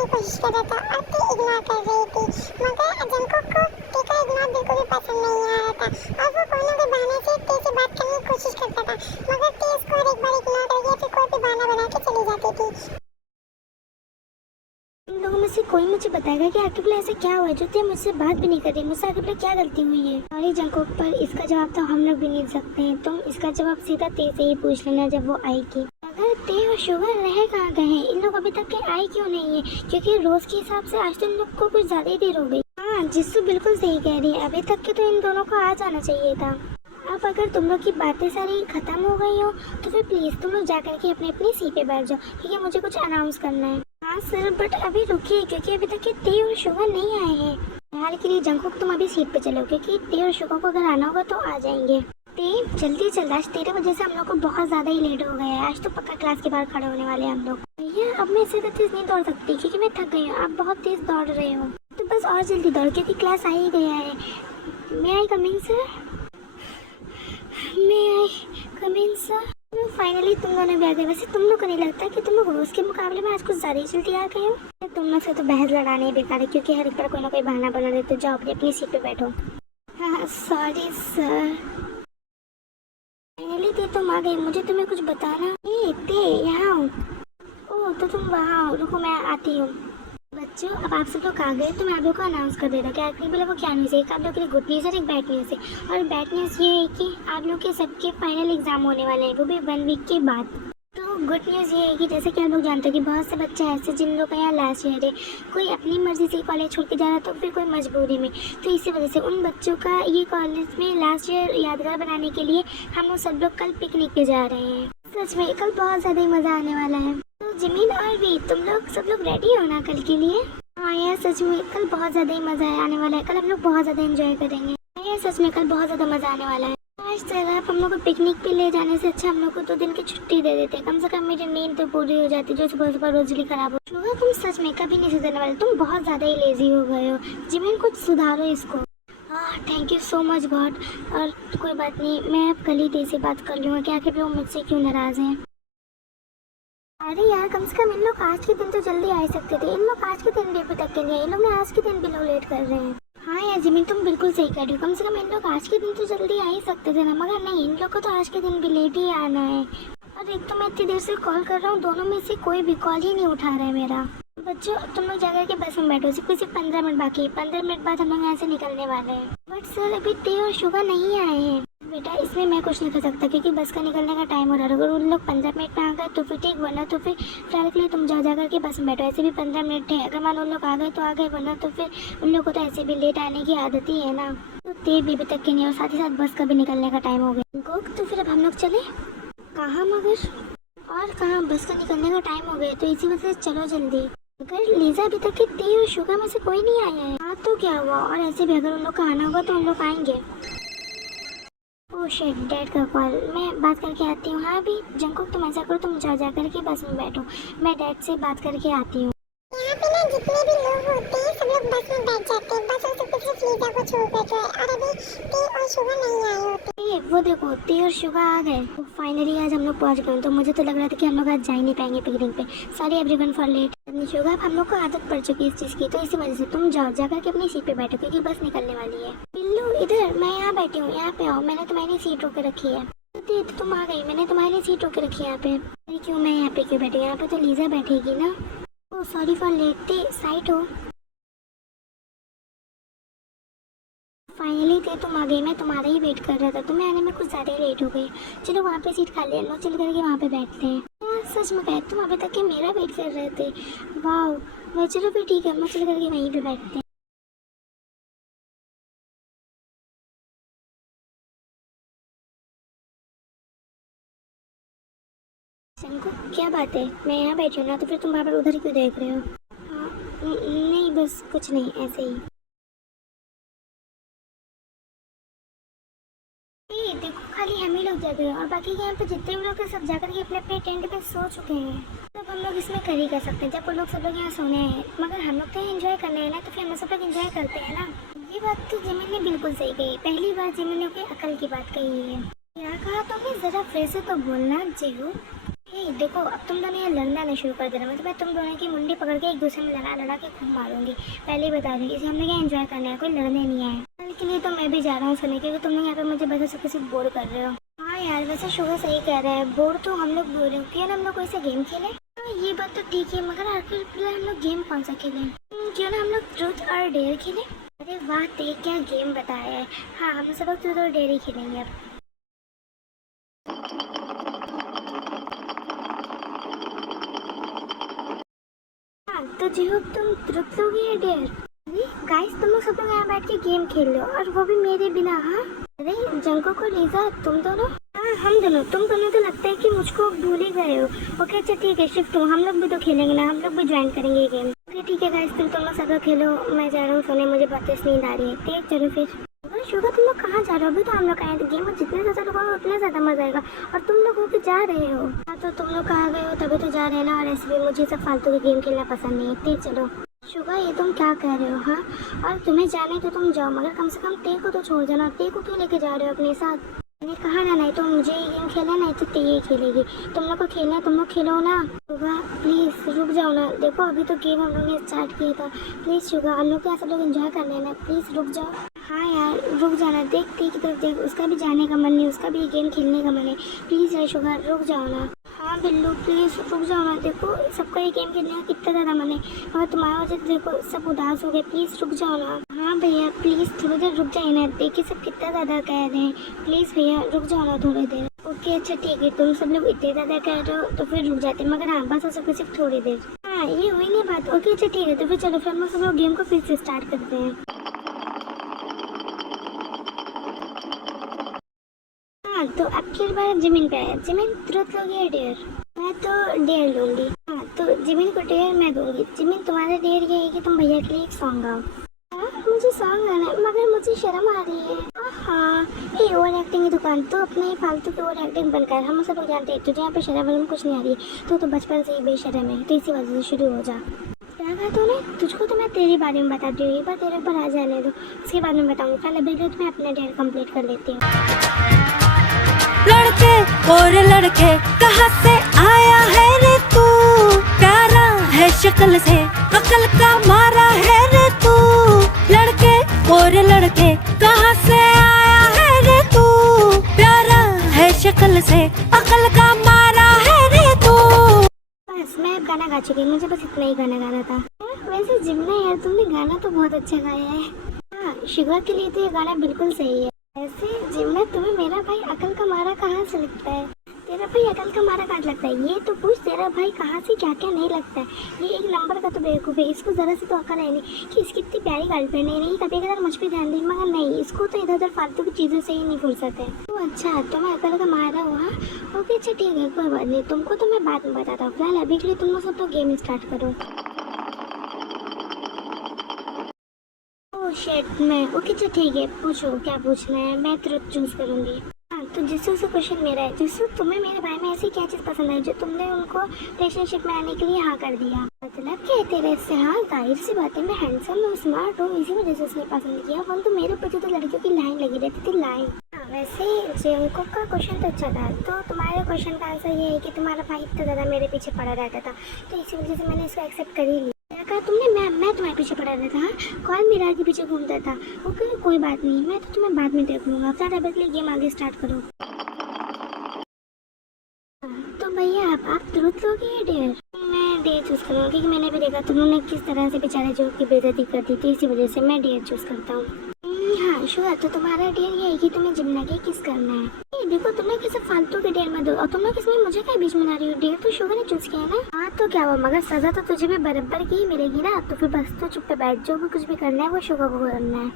कोशिश कर रहा था, अब ती इग्नोर कर रही थी, मगर जंकुक को ती का इग्नोर बिल्कुल भी पसंद नहीं आ रहा था और वो कोई ना कोई बहाने से ती से बात करने की कोशिश करता था, मगर ती उसको एक बार इग्नोर कर दिया, फिर कोई भी बहाना बना के चली जाती थी। इन लोगों में से कोई मुझे बताएगा कि आकिबला ऐसा क्या हुआ है जो ते मुझसे बात भी नहीं कर रही? मुझसे आकिबला क्या गलती हुई है? सॉरी जंकुक, पर इसका जवाब तो हम लोग भी नहीं दे सकते हैं। तुम इसका जवाब सीधा ते से ही पूछ लेना जब वो आएगी। अगर ते और शुगर रह कहाँ गए हैं? इन लोग अभी तक के आए क्यों नहीं है? क्योंकि रोज के हिसाब से आज तो इन लोग को कुछ ज्यादा ही देर हो गई। हाँ जिसू बिल्कुल सही कह रही है, अभी तक के तो इन दोनों को आ जाना चाहिए था। अब अगर तुम लोग की बातें सारी खत्म हो गई हो तो फिर प्लीज तुम लोग जाकर के अपनी अपनी सीट पे बैठ जाओ, क्योंकि मुझे कुछ अनाउंस करना है। हाँ सर बट अभी रुकिए, क्योंकि अभी तक के ते और शुगर नहीं आए हैं। फिलहाल के लिए जंकुक तुम अभी सीट पे चलो, क्योंकि ते और शुगर को अगर आना होगा तो आ जाएंगे। ते जल्दी चल, आज तेरे वजह से हम लोग को बहुत ज्यादा ही लेट हो गया है। आज तो पक्का क्लास के बाहर खड़े होने वाले हैं हम लोग। भैया अब मैं इससे तेज नहीं दौड़ सकती क्योंकि मैं थक गई हूँ। आप बहुत तेज दौड़ रहे हो तो बस और जल्दी दौड़, क्योंकि क्लास आ ही गया है। मे आई कम इन सर? मे आई कम इन सर? फाइनली तुम दोनों भी आ गए। वैसे तुम लोग को नहीं लगता कि तुम लोग रोज के मुकाबले में आज कुछ ज्यादा ही जल्दी आ गए हो? तुम लोग से तो बहस लड़ाने ही बेकार है, क्योंकि हर एक बार कोई ना कोई बहाना बना रहे। तो जाओ अपनी अपनी सीट पे बैठो। हाँ सॉरी सर। फाइनली ते तुम आ गई, मुझे तुम्हें कुछ बताना। ते यहाँ ओ तो तुम वहाँ हो, रुको मैं आती हूँ। बच्चों अब आप सब लोग आ गए तो मैं आप लोग को अनाउंस कर दे रहा हूँ कि आखिरी बोला वो क्या न्यूज़ है। एक आप लोग के लिए गुड न्यूज़ है, एक बैड न्यूज़ है। और बैड न्यूज़ ये है कि आप लोग के सबके फाइनल एग्जाम होने वाले हैं, वो भी 1 वीक के बाद। तो गुड न्यूज़ ये है कि जैसे कि आप लोग जानते हो कि बहुत से बच्चे ऐसे जिन लोग का यहाँ लास्ट ईयर है, कोई अपनी मर्जी से कॉलेज छोड़ के जा रहा है तो फिर कोई मजबूरी में। तो इसी वजह से उन बच्चों का ये कॉलेज में लास्ट ईयर यादगार बनाने के लिए हम लोग सब लोग कल पिकनिक पे जा रहे हैं। सच में कल बहुत ज़्यादा ही मज़ा आने वाला है। तो जिमीन और भी तुम लोग सब लोग रेडी हो ना कल के लिए? हाँ यार सच में कल बहुत ज़्यादा ही मज़ा आने वाला है। कल हम लोग बहुत ज़्यादा एंजॉय करेंगे। हाँ यार सच में कल बहुत ज़्यादा मज़ा आने वाला है। आज तरह हम लोग को पिकनिक पे ले जाने से अच्छा हम लोग को 2 दिन की छुट्टी दे देते। कम से कम मेरी नींद तो पूरी हो जाती जो सुबह सुबह रोजली खराब हो। शुगर तुम सच में कभी नहीं सुधरने वाले, तुम बहुत ज़्यादा ही लेजी हो गए हो। जिमिन कुछ सुधारो इसको। हाँ thank you so much God. और कोई बात नहीं, मैं अब कल ही तेरे से बात कर लूँगा कि आखिर लोग मुझसे क्यों नाराज़ हैं। अरे यार कम से कम इन लोग आज के दिन तो जल्दी आ सकते थे। इन लोग आज के दिन भी अभी तक के लिए, इन लोग ने आज के दिन भी लोग लेट कर रहे हैं। हाँ यार जिमिन तुम बिल्कुल सही कह रही हो, कम से कम इन लोग आज के दिन तो जल्दी आ ही सकते थे ना, मगर नहीं इन लोग को तो आज के दिन भी लेट ही आना है। और एक तो मैं इतनी देर से कॉल कर रहा हूँ, दोनों में से कोई भी कॉल ही नहीं उठा रहा है मेरा। बच्चों तुम लोग जाकर के बस में बैठो, सिर्फ 15 मिनट बाकी है। 15 मिनट बाद हम लोग यहाँ से निकलने वाले हैं। बट सर अभी ते और शुगा नहीं आए हैं। बेटा इसमें मैं कुछ नहीं कर सकता क्योंकि बस का निकलने का टाइम हो रहा है। अगर उन लोग 15 मिनट में आ गए तो फिर ठीक, वरना तो फिर फिलहाल के लिए तुम जा करके बस में बैठो। ऐसे भी 15 मिनट है, अगर मान उन लोग आ गए तो आ गए, वरना तो फिर उन लोग को तो ऐसे भी लेट आने की आदत ही है ना। तो ते भी अभी तक के नहीं और साथ ही साथ बस का भी निकलने का टाइम हो गया। गोक तो फिर अब हम लोग चले कहाँ मगर, और कहाँ बस का निकलने का टाइम हो गया, तो इसी वजह से चलो जल्दी। अगर लीजा अभी तक के ते और शुगा में से कोई नहीं आया है हाँ तो क्या हुआ, और ऐसे भी अगर उन लोग का आना होगा तो उन लोग आएंगे। ओह शिट, डैड का कॉल, मैं बात करके आती हूँ। हाँ अभी जंकुक तुम ऐसा करो, तुम जा करके बस में बैठो, मैं डैड से बात करके आती हूँ। यहाँ पे ना जितने भी लोग होते हैं सब लोग बस में बैठ जाते हैं, बस और सिर्फ लीजा को छोड़ कर। और अभी ते और शुगा नहीं आए होते। वो देखो ते और शुगा आ गए। तो फाइनली आज हम लोग पहुँच गए। तो मुझे तो लग रहा था कि हम लोग आज जा ही नहीं पाएंगे पिकनिक पे। Sorry everyone for late. शुगा अब हम लोग को आदत पड़ चुकी है इस चीज़ की, तो इसी वजह से तुम जाओ जाकर के अपनी सीट पे बैठो क्योंकि बस निकलने वाली है। पिल्लू इधर, मैं यहाँ बैठी हूँ, यहाँ पे आओ, मैंने तुम्हारी सीट रोक के रखी है। तो तुम आ गई, मैंने तुम्हारी सीट रोक के रखी है यहाँ पे। क्यों मैं यहाँ पे क्यों बैठी, यहाँ पे तो लीजा बैठेगी ना। Oh sorry for late, side हो। फाइनली थे तुम आ गई, मैं तुम्हारा ही वेट कर रहा था, तुम्हें आने में कुछ ज़्यादा ही लेट हो गई। चलो वहाँ पे सीट खाली है, लो चल करके वहाँ पे बैठते हैं। सच में कहे तुम अभी तक के मेरा वेट कर रहे थे, वाह। मैं चलो फिर ठीक है, मैं चल करके वहीं पे बैठते हैं। को क्या बात है, मैं यहाँ बैठी हूँ ना, तो फिर तुम वहाँ पर उधर क्यों देख रहे हो? हाँ नहीं बस कुछ नहीं, ऐसे ही। देखो खाली हम ही लोग जाते हैं और बाकी के यहाँ पे जितने भी लोग हैं सब जाकर के अपने अपने टेंट पे सो चुके हैं। तब हम लोग इसमें कर ही कर सकते हैं जब वो लोग सब लोग यहाँ सोने हैं, मगर हम लोग तो एंजॉय करने हैं ना, तो फिर हम सब लोग एंजॉय करते हैं ना। ये बात तो जिमिन ने बिल्कुल सही कही, पहली बार जिमिन ने कोई अकल की बात कही है। क्या कहा तुमने, जरा फिर से तो बोलना जेहू। देखो अब तुम दोनों ये लड़ना नहीं शुरू कर देना, मतलब मैं तुम दोनों की मुंडी पकड़ के एक दूसरे में लड़ा के खूब मारूंगी। पहले ही बता दूंगी, इसे हम लोग एंजॉय करना है, कोई लड़ने नहीं आए। कल के लिए तो मैं भी जा रहा हूँ सोने, क्योंकि तुम लोग यहाँ पे मुझे बस सबके सिर्फ बोर कर रहे हो। हाँ यार वैसे शुगर सही कह रहा है, बोर तो हम लोग बोल रहे हो, क्यों ना हम लोग कोई सा गेम खेले। ये बात तो ठीक है, मगर आखिर हम लोग गेम कौन सा खेलें? क्यों ना हम लोग ट्रूथ और डेयर खेले। अरे वाह ते क्या गेम बताया है। हाँ हम सब लोग ट्रूथ और डेयर ही खेलेंगे अब। तो जीहो तुम ट्रुथ लोगे या डेयर? अरे गाइस तुम लोग सब लोग यहाँ बैठ के गेम खेल रहे हो और वो भी मेरे बिना। हाँ अरे जंकुक और लीजा तुम दोनों? हाँ हम दोनों। तुम दोनों तो लगता है कि मुझको भूल ही गए हो। ओके अच्छा ठीक है, शिफ्ट हो, हम लोग भी तो खेलेंगे ना, हम लोग भी ज्वाइन करेंगे ये गेम। ओके ठीक है गाइस, फिर तुम लोग सब लोग खेलो, मैं जा रहा हूँ सोने, मुझे बहुत तेज नींद आ रही है। ठीक चलो फिर। शुगर तुम लोग कहाँ जा रहे हो? अभी तो हम लोग आए थे, गेम में जितने ज़्यादा लोग होंगे उतना ज़्यादा मजा आएगा, और तुम लोग होके जा रहे हो। हाँ तो तुम लोग कहाँ गए हो तभी तो जा रहे हैं ना, और ऐसे भी मुझे सब फालतू के गेम खेलना पसंद नहीं है। ठीक चलो। शुगर ये तुम क्या कह रहे हो? हाँ और तुम्हें जाने तो तुम जाओ, मगर कम से कम ते को तो छोड़ जाना। ते को क्यों लेके जा रहे हो अपने साथ? मैंने कहा ना, नहीं तो मुझे ये गेम खेलना, नहीं तो ते ये खेलेगी। तुम लोग को खेलना है तुम लोग खेलो ना। शुगर प्लीज़ रुक जाओ ना, देखो अभी तो गेम हम लोग ने स्टार्ट किया था। प्लीज़ शुगर, हम लोग क्या सब लोग एंजॉय कर लेना, प्लीज़ रुक जाओ। हाँ यार रुक जाना, देख ते की तरफ देख, उसका भी जाने का मन नहीं, उसका भी गेम खेलने का मन है। प्लीज़ यार शुगर रुक जाओ ना। हाँ बिल्लू प्लीज़ रुक जाओ ना, देखो सबका ये गेम खेलने का कितना ज़्यादा मन है, मगर तुम्हारा वजह से देखो सब उदास हो गए। प्लीज़ रुक जाओ ना। हाँ भैया प्लीज़ थोड़ी देर रुक जाए ना, देखिए सब कितना ज़्यादा कह रहे हैं। प्लीज़ भैया रुक जाओ ना थोड़ी देर। ओके अच्छा ठीक है, तुम सब लोग इतने ज़्यादा कह रहे हो तो फिर रुक जाते, मगर हाँ बस सबको सिर्फ थोड़ी देर। हाँ ये हुई नहीं बात। ओके अच्छा ठीक है, तो फिर चलो फिर हम सब लोग गेम को फिर से स्टार्ट करते हैं। हाँ तो अब की बार जिमिन पे है। जिमिन ट्रुथ लोगी या डेयर? मैं तो डेयर लूँगी। हाँ तो जिमिन को डेयर मैं दूँगी। जिमिन तुम्हारा डेयर ये है कि तुम भैया के लिए एक सॉन्ग गाओ। हाँ मुझे सॉन्ग गाना है, मगर मुझे शर्म आ रही है। हाँ ये ओवर एक्टिंग की दुकान, तो अपने ही फालतू की ओवर एक्टिंग बनकर हम सब लोग जानते हैं तुझे यहाँ पे शर्म वरम कुछ नहीं आ रही है, तो बचपन से ही बेशर्म है, तो इसी वजह से शुरू हो जा। क्या कहा तूने? तुझको तो मैं तेरे बारे में बताती हूँ, एक बार तेरे ऊपर आ जाने दो, उसके बाद में बताऊँगी। कल अभी तो मैं अपना डेयर कंप्लीट कर लेती हूँ। लड़के और लड़के कहाँ से आया है रे तू, प्यारा है शक्ल से अकल का मारा है रे तू। लड़के और लड़के कहाँ से आया है रे तू, प्यारा है शक्ल से अकल का मारा है रे तू। बस मैं गाना गा चुकी, मुझे बस इतना ही गाना गाना था। वैसे जिमना यार तुमने गाना तो बहुत अच्छा गाया है। हाँ, शुगर के लिए तो ये गाना बिल्कुल सही है। ऐसे जिमना तुम्हें मेरा भाई अकल का मारा कहाँ से लगता है? तेरा भाई अकल का मारा कहाँ लगता है? ये तो पूछ, तेरा भाई कहाँ से क्या क्या नहीं लगता है। ये एक नंबर का तो बेवकूफ़ है, इसको ज़रा से तो अकल है नहीं कि इसकी इतनी प्यारी गर्लफ्रेंड है, नहीं कभी कदार मुझ पर ध्यान दे, मगर नहीं, इसको तो इधर उधर फालतू की चीज़ों से ही नहीं फुर्सत है। तो अच्छा, तुम्हें अकल का मारा हुआ? ओके अच्छा ठीक है, कोई बात नहीं, तुमको तो मैं बाद में बताता हूँ। फिलहाल अभी के लिए तुम सब तो गेम स्टार्ट करो। शेट मैं ओके अच्छा ठीक है, पूछो क्या पूछना है, मैं तुरंत चूज करूंगी। हाँ तो जिससे से क्वेश्चन मेरा है, जिससे तुम्हें मेरे भाई में ऐसी क्या चीज़ पसंद आई जो तुमने उनको रिलेशनशिप में आने के लिए हाँ कर दिया? मतलब क्या है तेरे से? हाँ जाहिर सी बात है, मैं हैंडसम हूँ, स्मार्ट हूँ, इसी वजह से उसने पसंद किया। परंतु मेरे प्रति तो लड़कियों की लाइन लगी रहती थी, लाइन। हाँ वैसे जिंको का क्वेश्चन तो अच्छा था, तो तुम्हारे क्वेश्चन का आंसर ये है कि तुम्हारा भाई इतना ज़्यादा मेरे पीछे पड़ा रहता था, तो इसी वजह से मैंने इसको एक्सेप्ट कर ही लिया। कहा तुमने? मैं तुम्हारे पीछे पड़ा रहता था? कौन मेरा के पीछे घूमता था? ओके कोई बात नहीं, मैं तो तुम्हें बाद में देख लूँगा। फिर अभी के लिए गेम आगे स्टार्ट करो। तो भैया आप तुरंत लोगे डेयर? मैं डेयर चूज़ करूँगा क्योंकि मैंने भी देखा तुमने किस तरह से बेचारे जो की बेइज्जती करती थी, इसी वजह से मैं डेयर चूज़ करता हूँ। हाँ शुगर, तो तुम्हारा डेयर ये है कि तुम्हें जिमना के किस करना है। ये देखो तुमने किसी फालतू के डेयर में दो, और तुम लोग इसमें मुझे क्या बीच में ला रही हो? डेयर तो शुगर ने चूज किया है ना। हाँ तो क्या हुआ, मगर सजा तो तुझे भी बराबर की ही मिलेगी ना। तो फिर बस तो चुप पे बैठ, जो भी कुछ भी करना है वो शुगर को करना है।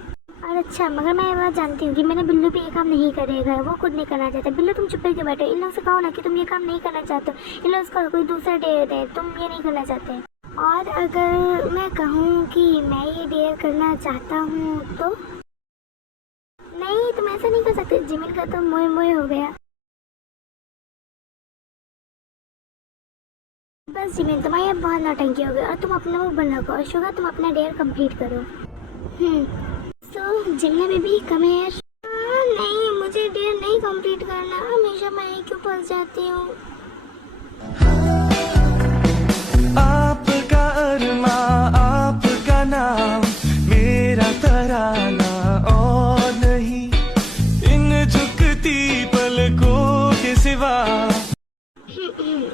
और अच्छा मगर मैं ये बात जानती हूँ कि मैंने बिल्लू भी ये काम नहीं करेगा, वो खुद नहीं करना चाहता। बिल्लू तुम चुप क्यों बैठे? इन लोगों से कहो ना कि तुम ये काम नहीं करना चाहते हो, इन लोगों से कोई दूसरा डेयर दे, तुम ये नहीं करना चाहते। और अगर मैं कहूँ कि मैं ये डेयर करना चाहता हूँ तो नहीं, तुम ऐसा नहीं कर सकते। जिमिन का तो मोए मोए हो गया। बस जिमिन तुम्हारी अब बहुत नौटंकी हो गई और तुम अपना मुंह बंद रखो। और शुगर तुम अपना डेयर कंप्लीट करो। सो जिमना बेबी कम हियर। नहीं मुझे डेयर नहीं कंप्लीट करना, हमेशा मैं ही क्यों फंस जाती हूँ। आपका अरमा आपका नाम मेरा तराना और नहीं, इन झुकती पलकों के सिवा।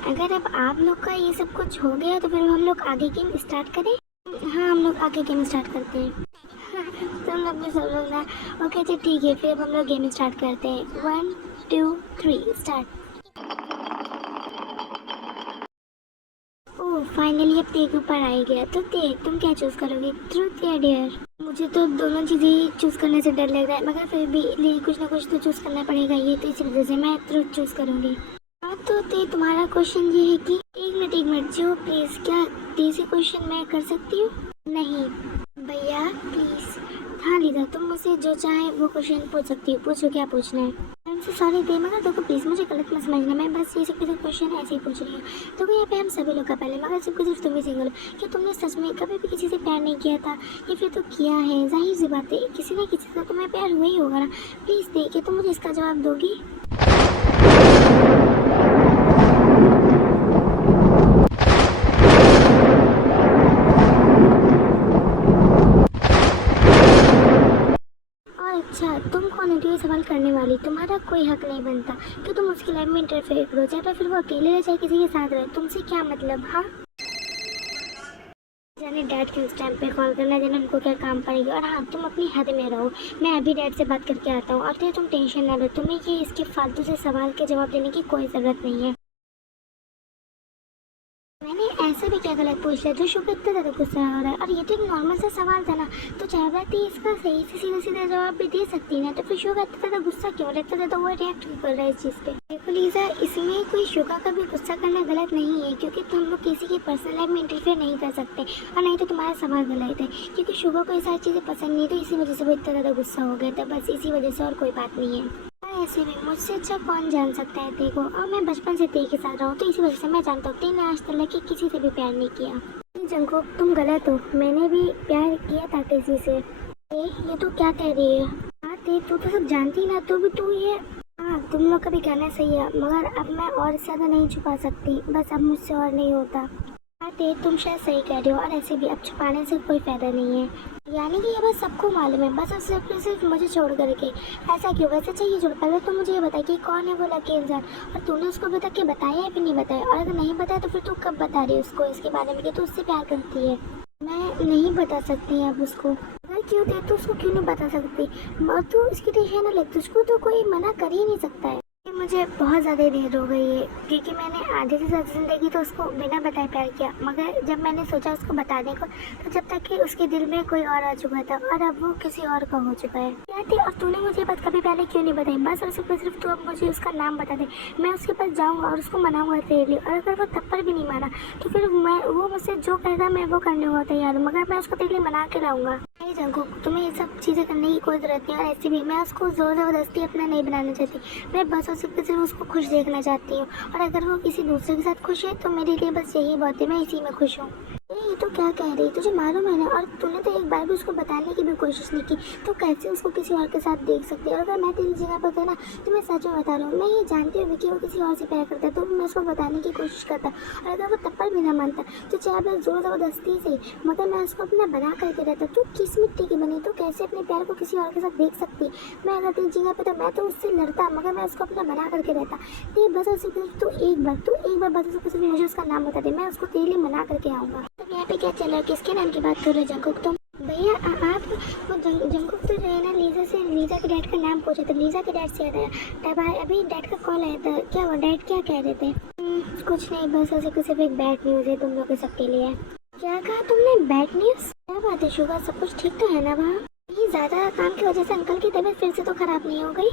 अगर अब आप लोग का ये सब कुछ हो गया तो फिर हम लोग आगे गेम स्टार्ट करें। हाँ हम लोग आगे गेम स्टार्ट करते हैं। तुम लोग भी सब लोग ना ओके अच्छा ठीक है, फिर अब हम लोग गेम स्टार्ट करते हैं। 1 2 3 स्टार्ट। ओह फाइनली अब ते के ऊपर आ गया। तो ते तुम क्या चूज करोगे, ट्रूथ या डेयर? मुझे तो दोनों चीज़ें चूज करने से डर लग रहा है, मगर फिर भी कुछ ना कुछ तो चूज करना पड़ेगा। ये तो इसी वजह से मैं ट्रूथ चूज करूँगी। हाँ तो ते तुम्हारा क्वेश्चन ये है कि एक मिनट जो प्लीज़, क्या तीसरे क्वेश्चन मैं कर सकती हूँ? नहीं भैया प्लीज़। हाँ लीजा तुम मुझसे जो चाहे वो क्वेश्चन पूछ सकती हो, पूछो क्या पूछना है। आई एम सो सॉरी दे, मगर देखो प्लीज़ मुझे गलत मत समझना, मैं बस ये सब क्वेश्चन ऐसे ही पूछ रही हूँ। तो यहाँ पे हम सभी लोग का पहले, मगर सिर्फ तुम ही सिंगल हो। क्या तुमने सच में कभी भी किसी से प्यार नहीं किया था, या फिर तो किया है? जाहिर सी बात है किसी न किसी से तुम्हें प्यार हुआ ही होगा ना। प्लीज़ देखिए तुम मुझे इसका जवाब दोगी? अच्छा तुम कौन हो ये सवाल करने वाली? तुम्हारा कोई हक नहीं बनता कि तुम उसकी लाइफ में इंटरफेयर करो, चाहे फिर वो अकेले रहे चाहे किसी के साथ रहे। तुमसे क्या मतलब? हाँ जाने डैड के उस टाइम पे कॉल करना, जाने उनको क्या काम पड़ेगी। और हाँ तुम अपनी हद में रहो, मैं अभी डैड से बात करके आता हूँ। और फिर तुम टेंशन ना लो, तुम्हें ये इसके फालतू से सवाल के जवाब देने की कोई ज़रूरत नहीं है। मैंने ऐसा भी क्या गलत पूछ लिया जो शुभ इतना ज़्यादा गुस्सा हो रहा है? और ये तो एक नॉर्मल सा सवाल था ना, तो चाहे बात इसका सही से सीधा जवाब भी दे सकती ना। तो फिर शुभ इतना ज़्यादा गुस्सा क्यों हो रहा है, इतना ज़्यादा वो रिएक्ट क्यों कर रहा है इस चीज़ पे? देखो लीजा इसमें कोई शुगा का भी गुस्सा करना गलत नहीं है, क्योंकि तुम लोग किसी की पर्सनल लाइफ में इंटरफेयर नहीं कर सकते। और नहीं तो तुम्हारा सवाल गलत है, क्योंकि शुगा को ये सारी चीज़ें पसंद नहीं, तो इसी वजह से वो इतना ज़्यादा गुस्सा हो गया था, बस इसी वजह से, और कोई बात नहीं है। ऐसे भी मुझसे अच्छा कौन जान सकता है देखो, और मैं बचपन से ते के साथ रहा हूँ, तो इसी वजह से मैं जानता हूँ तेने आज तक किसी से भी प्यार नहीं किया। जंगकुक तुम गलत हो, मैंने भी प्यार किया था किसी से। ये तो क्या कह रही है? हाँ ते तू तो सब जानती ना, तो भी तू ये। हाँ तुम लोग का भी कहना सही है, मगर अब मैं और ज़्यादा नहीं छुपा सकती, बस अब मुझसे और नहीं होता। हाँ ते तुम शायद सही कह रहे हो, और ऐसे भी अब छुपाने से कोई फ़ायदा नहीं है। यानी कि ये बस सबको मालूम है, बस सिर्फ मुझे छोड़ करके। ऐसा क्यों? वैसे चाहिए छोड़, पहले तो मुझे ये बता कि कौन है वो लकी इंसान, और तूने उसको बता के बताया या फिर नहीं बताया? और अगर नहीं बताया तो फिर तू कब बता रही है उसको इसके बारे में कि तू उससे प्यार करती है? मैं नहीं बता सकती अब उसको। अगर क्यों थे तो उसको क्यों नहीं बता सकती, और तू इसकी टेंशन ना ले, तुझको तो कोई मना कर ही नहीं सकता है। मुझे बहुत ज़्यादा देर हो गई है क्योंकि मैंने आधे से ज़्यादा ज़िंदगी तो उसको बिना बताए प्यार किया, मगर जब मैंने सोचा उसको बताने को तो जब तक कि उसके दिल में कोई और आ चुका था और अब वो किसी और का हो चुका है। क्या थी और तूने मुझे बात कभी पहले क्यों नहीं बताई? बस और सिर्फ तू अब मुझे उसका नाम बता दे, मैं उसके पास जाऊँगा और उसको मनाऊँगा तेरे लिए, और अगर वो थप्पड़ भी नहीं माना तो फिर वो मुझसे जो कहेगा मैं वो करने को तैयार हूँ, मगर मैं उसको तेरे लिए मना के लाऊंगा। नहीं जंकुक, तुम्हें ये सब चीज़ें करने की कोई ज़रूरत नहीं, और ऐसे भी मैं उसको ज़ोर ज़बरदस्ती अपना नहीं बनाना चाहती, मैं बस और सिर्फ उसको खुश देखना चाहती हूँ, और अगर वो किसी दूसरे के साथ खुश है तो मेरे लिए बस यही बहुत है, मैं इसी में खुश हूँ। ये तो क्या कह रही, तुझे मालूम है ना, और तूने तो एक बार भी उसको बताने की भी कोशिश नहीं की, तो कैसे उसको किसी और के साथ देख सकती है? और अगर मैं तेरी जगह पर था ना तो मैं सच में बता रहा हूँ, मैं ये जानती हूँ कि वो किसी और से प्यार करता है तो मैं उसको बताने की कोशिश करता, और अगर वो थप्पड़ भी ना मानता तो चाहे मैं जोर ज़बरदस्ती से, मगर मैं उसको अपना बना करके रहता। तू किस मिट्टी की बनी, तो कैसे अपने प्यार को किसी और के साथ देख सकती? मैं अगर तेरी जगह पर तो मैं तो उससे लड़ता, मगर मैं उसको अपना बना करके रहता। ये बस तू एक बार बस मुझे उसका नाम बता दे, मैं उसको तेरे लिए मना करके आऊँगा। यहाँ पे क्या चल रहा है, किसके नाम की बात कर रहे हो जंकुक तुम? भैया आप वो जंकुक तो जो है ना लीजा के डैड का नाम पूछा था, लीजा के डैड से याद आया, तब अभी डैड का कॉल आया था, क्या हुआ डैड क्या कह रहे थे? कुछ नहीं, बस ऐसे सिर्फ एक बैड न्यूज़ है तुम लोग के सबके लिए। क्या कहा तुमने, बैड न्यूज़? क्या बात है शुगर, सब कुछ ठीक तो है ना वहाँ? ये ज़्यादा काम की वजह से अंकल की तबीयत फिर से तो ख़राब नहीं हो गई?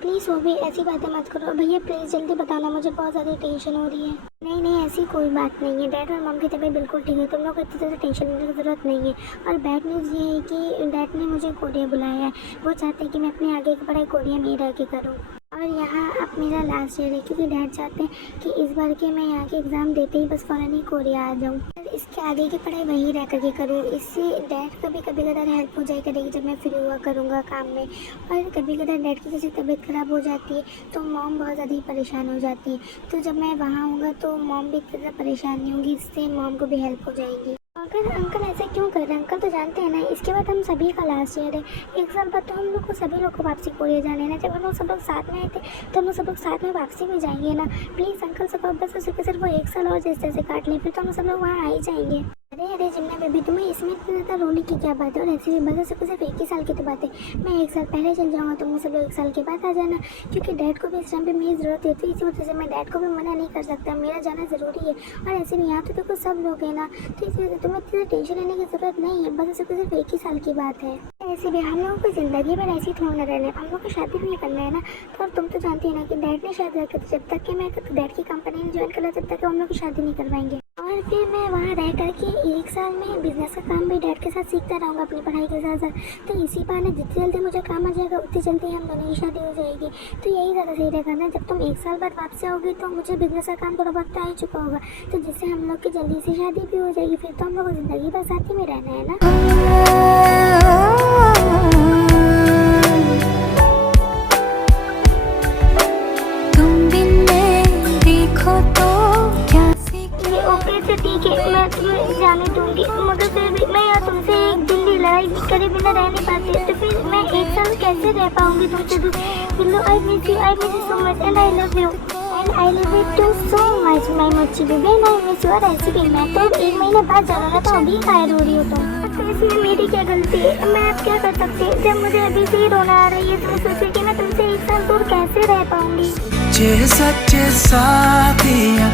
प्लीज़ वो भी ऐसी बातें मत करो भैया, प्लीज़ जल्दी बताना, मुझे बहुत ज़्यादा टेंशन हो रही है। नहीं ऐसी कोई बात नहीं है, डैड और मम की तबीयत बिल्कुल ठीक है, तुम लोग को इतनी ज़्यादा टेंशन लेने की ज़रूरत नहीं है। और बैड न्यूज़ ये है कि डैड ने मुझे कोरिया बुलाया है, वो चाहते हैं कि मैं अपनी आगे की पढ़ाई कोरिया में ही रह के करूँ, और यहाँ अब मेरा लास्ट ईयर है क्योंकि डैड चाहते हैं कि इस बार के मैं यहाँ के एग्ज़ाम देते ही बस फ़ौरन ही कोरिया आ जाऊँ, इसके आगे की पढ़ाई वहीं रह करके करूँ। इससे डैड कभी कभार हेल्प हो जाए करेगी जब मैं फ्री हुआ करूँगा काम में, और कभी कभार डैड की जैसे तबीयत ख़राब हो जाती है तो मॉम बहुत ज़्यादा ही परेशान हो जाती है, तो जब मैं वहाँ आऊँगा तो मॉम भी इतना परेशान नहीं होंगी, इससे मॉम को भी हेल्प हो जाएगी। अगर अंकल ऐसा क्यों कर रहे हैं, अंकल तो जानते हैं ना इसके बाद हम सभी का लास्ट ईयर है, एक साल बाद तो हम लोग को सभी लोग को वापसी कोरिया जाने ना, जब हम लोग सब लोग साथ में आए थे तो हम लोग सब लोग साथ में वापसी भी जाएंगे ना। प्लीज़ अंकल से कहो बस सिर्फ वो एक साल और जैसे काट लें, फिर तो हम सब लोग वहाँ आ ही जाएंगे। अरे जिम्ना बेबी, तुम्हें इसमें इतना ज़्यादा रोने की क्या बात है, और ऐसे भी बस सिर्फ एक ही साल की तो बात है, मैं एक साल पहले चल जाऊँगा, तुम सब लोग एक साल के बाद आ जाना, क्योंकि डैड को भी इस टाइम पे मेरी ज़रूरत है, तो इसी वजह से मैं डैड को भी मना नहीं कर सकता, मेरा जाना ज़रूरी है। और ऐसे भी यहाँ तो देखो सब लोग हैं ना, तो इस वजह से तुम्हें इतनी टेंशन लेने की ज़रूरत नहीं है, बस सिर्फ एक ही साल की बात है। ऐसे भी हम लोगों को ज़िंदगी भर ऐसी थोड़ा ना रहना है, हम लोग को शादी भी नहीं करना है ना, तो और तुम तो जानती है ना कि डैड ने शादी रखी, जब तक कि मैं डैड की कंपनी में ज्वाइन कर रहा तब तक हम लोग की शादी नहीं करवाएंगे, और फिर मैं वहाँ रह करके एक साल में बिजनेस का काम भी डैड के साथ सीखता रहूँगा अपनी पढ़ाई के साथ साथ, तो इसी बहाने जितनी जल्दी मुझे काम आ जाएगा उतनी जल्दी हम दोनों की शादी हो जाएगी, तो यही ज़्यादा सही रहेगा ना। जब तुम एक साल बाद वापसी आओगी तो मुझे बिजनेस का काम थोड़ा बहुत तो आ ही चुका होगा, तो जिससे हम लोग की जल्दी से शादी भी हो जाएगी, फिर तो हम लोग को ज़िंदगी भर साथ ही में रहना है ना। तुम बिन मैं देखो तो क्या ओके तो ठीक है, मैं तुम्हें जाने दूंगी, मगर फिर भी मैं यार तुमसे एक दिन भी लड़ाई करे बिना रह नहीं पाती, तो फिर मैं एक साल कैसे रह पाऊंगी तुमसे दूर? I miss you so much and I love you too so much my मच्छी baby, and I miss you. और ऐसे भी मैं तो एक महीने बाद जा रहा था, अभी कायर हो रही हो तुम, तो इसमें मेरी क्या गलती है? मैं अब क्या कर सकती हूँ, जब मुझे अभी से ही रोना आ रही है तो सोचे कि मैं तुमसे एक साल दूर कैसे रह पाऊंगी। सच्चे साथिया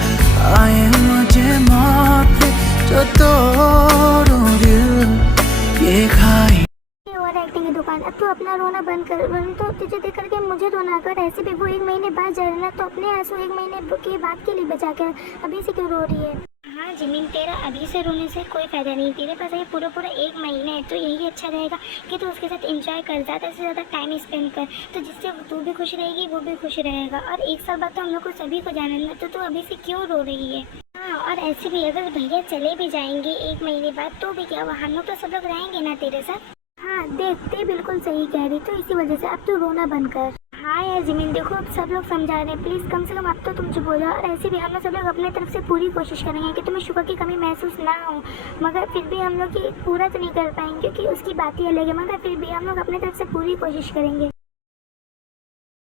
आए मुझे मौत जो तोड़ूं दिल ये खाई। ओवर एक्टिंग की दुकान, अब तो अपना रोना बंद कर, तो तुझे देख करके मुझे रोना कर। ऐसे भी वो एक महीने बाद जा रहा तो अपने आंसू एक महीने के बाद के लिए बचा कर अभी से क्यों रो रही है? हाँ जिमिन, तेरा अभी से रोने से कोई फायदा नहीं, तेरे पास ये पूरा एक महीना है, तो यही अच्छा रहेगा कि तू उसके साथ एंजॉय कर, ज़्यादा से ज़्यादा टाइम स्पेंड कर, तो जिससे तू भी खुश रहेगी वो भी खुश रहेगा। और एक साल बाद तो हम लोग को सभी को जाना है, तो तू अभी से क्यों रो रही है? हाँ और ऐसे भी अगर भैया चले भी जाएंगे एक महीने बाद तो भी क्या हुआ, हम लोग तो सब लोग रहेंगे ना तेरे साथ। हाँ देखते बिल्कुल सही कह रही, तो इसी वजह से अब तू रोना बंद कर। हाँ यार जिमिन, देखो अब सब लोग समझा रहे हैं, प्लीज़ कम से कम अब तो तुम चुप हो जाओ। और ऐसे भी हम लोग सब लोग अपने तरफ से पूरी कोशिश करेंगे कि तुम्हें शुगर की कमी महसूस ना हो, मगर फिर भी हम लोग की पूरा तो नहीं कर पाएंगे क्योंकि उसकी बात ही अलग है, मगर फिर भी हम लोग अपने तरफ से पूरी कोशिश करेंगे।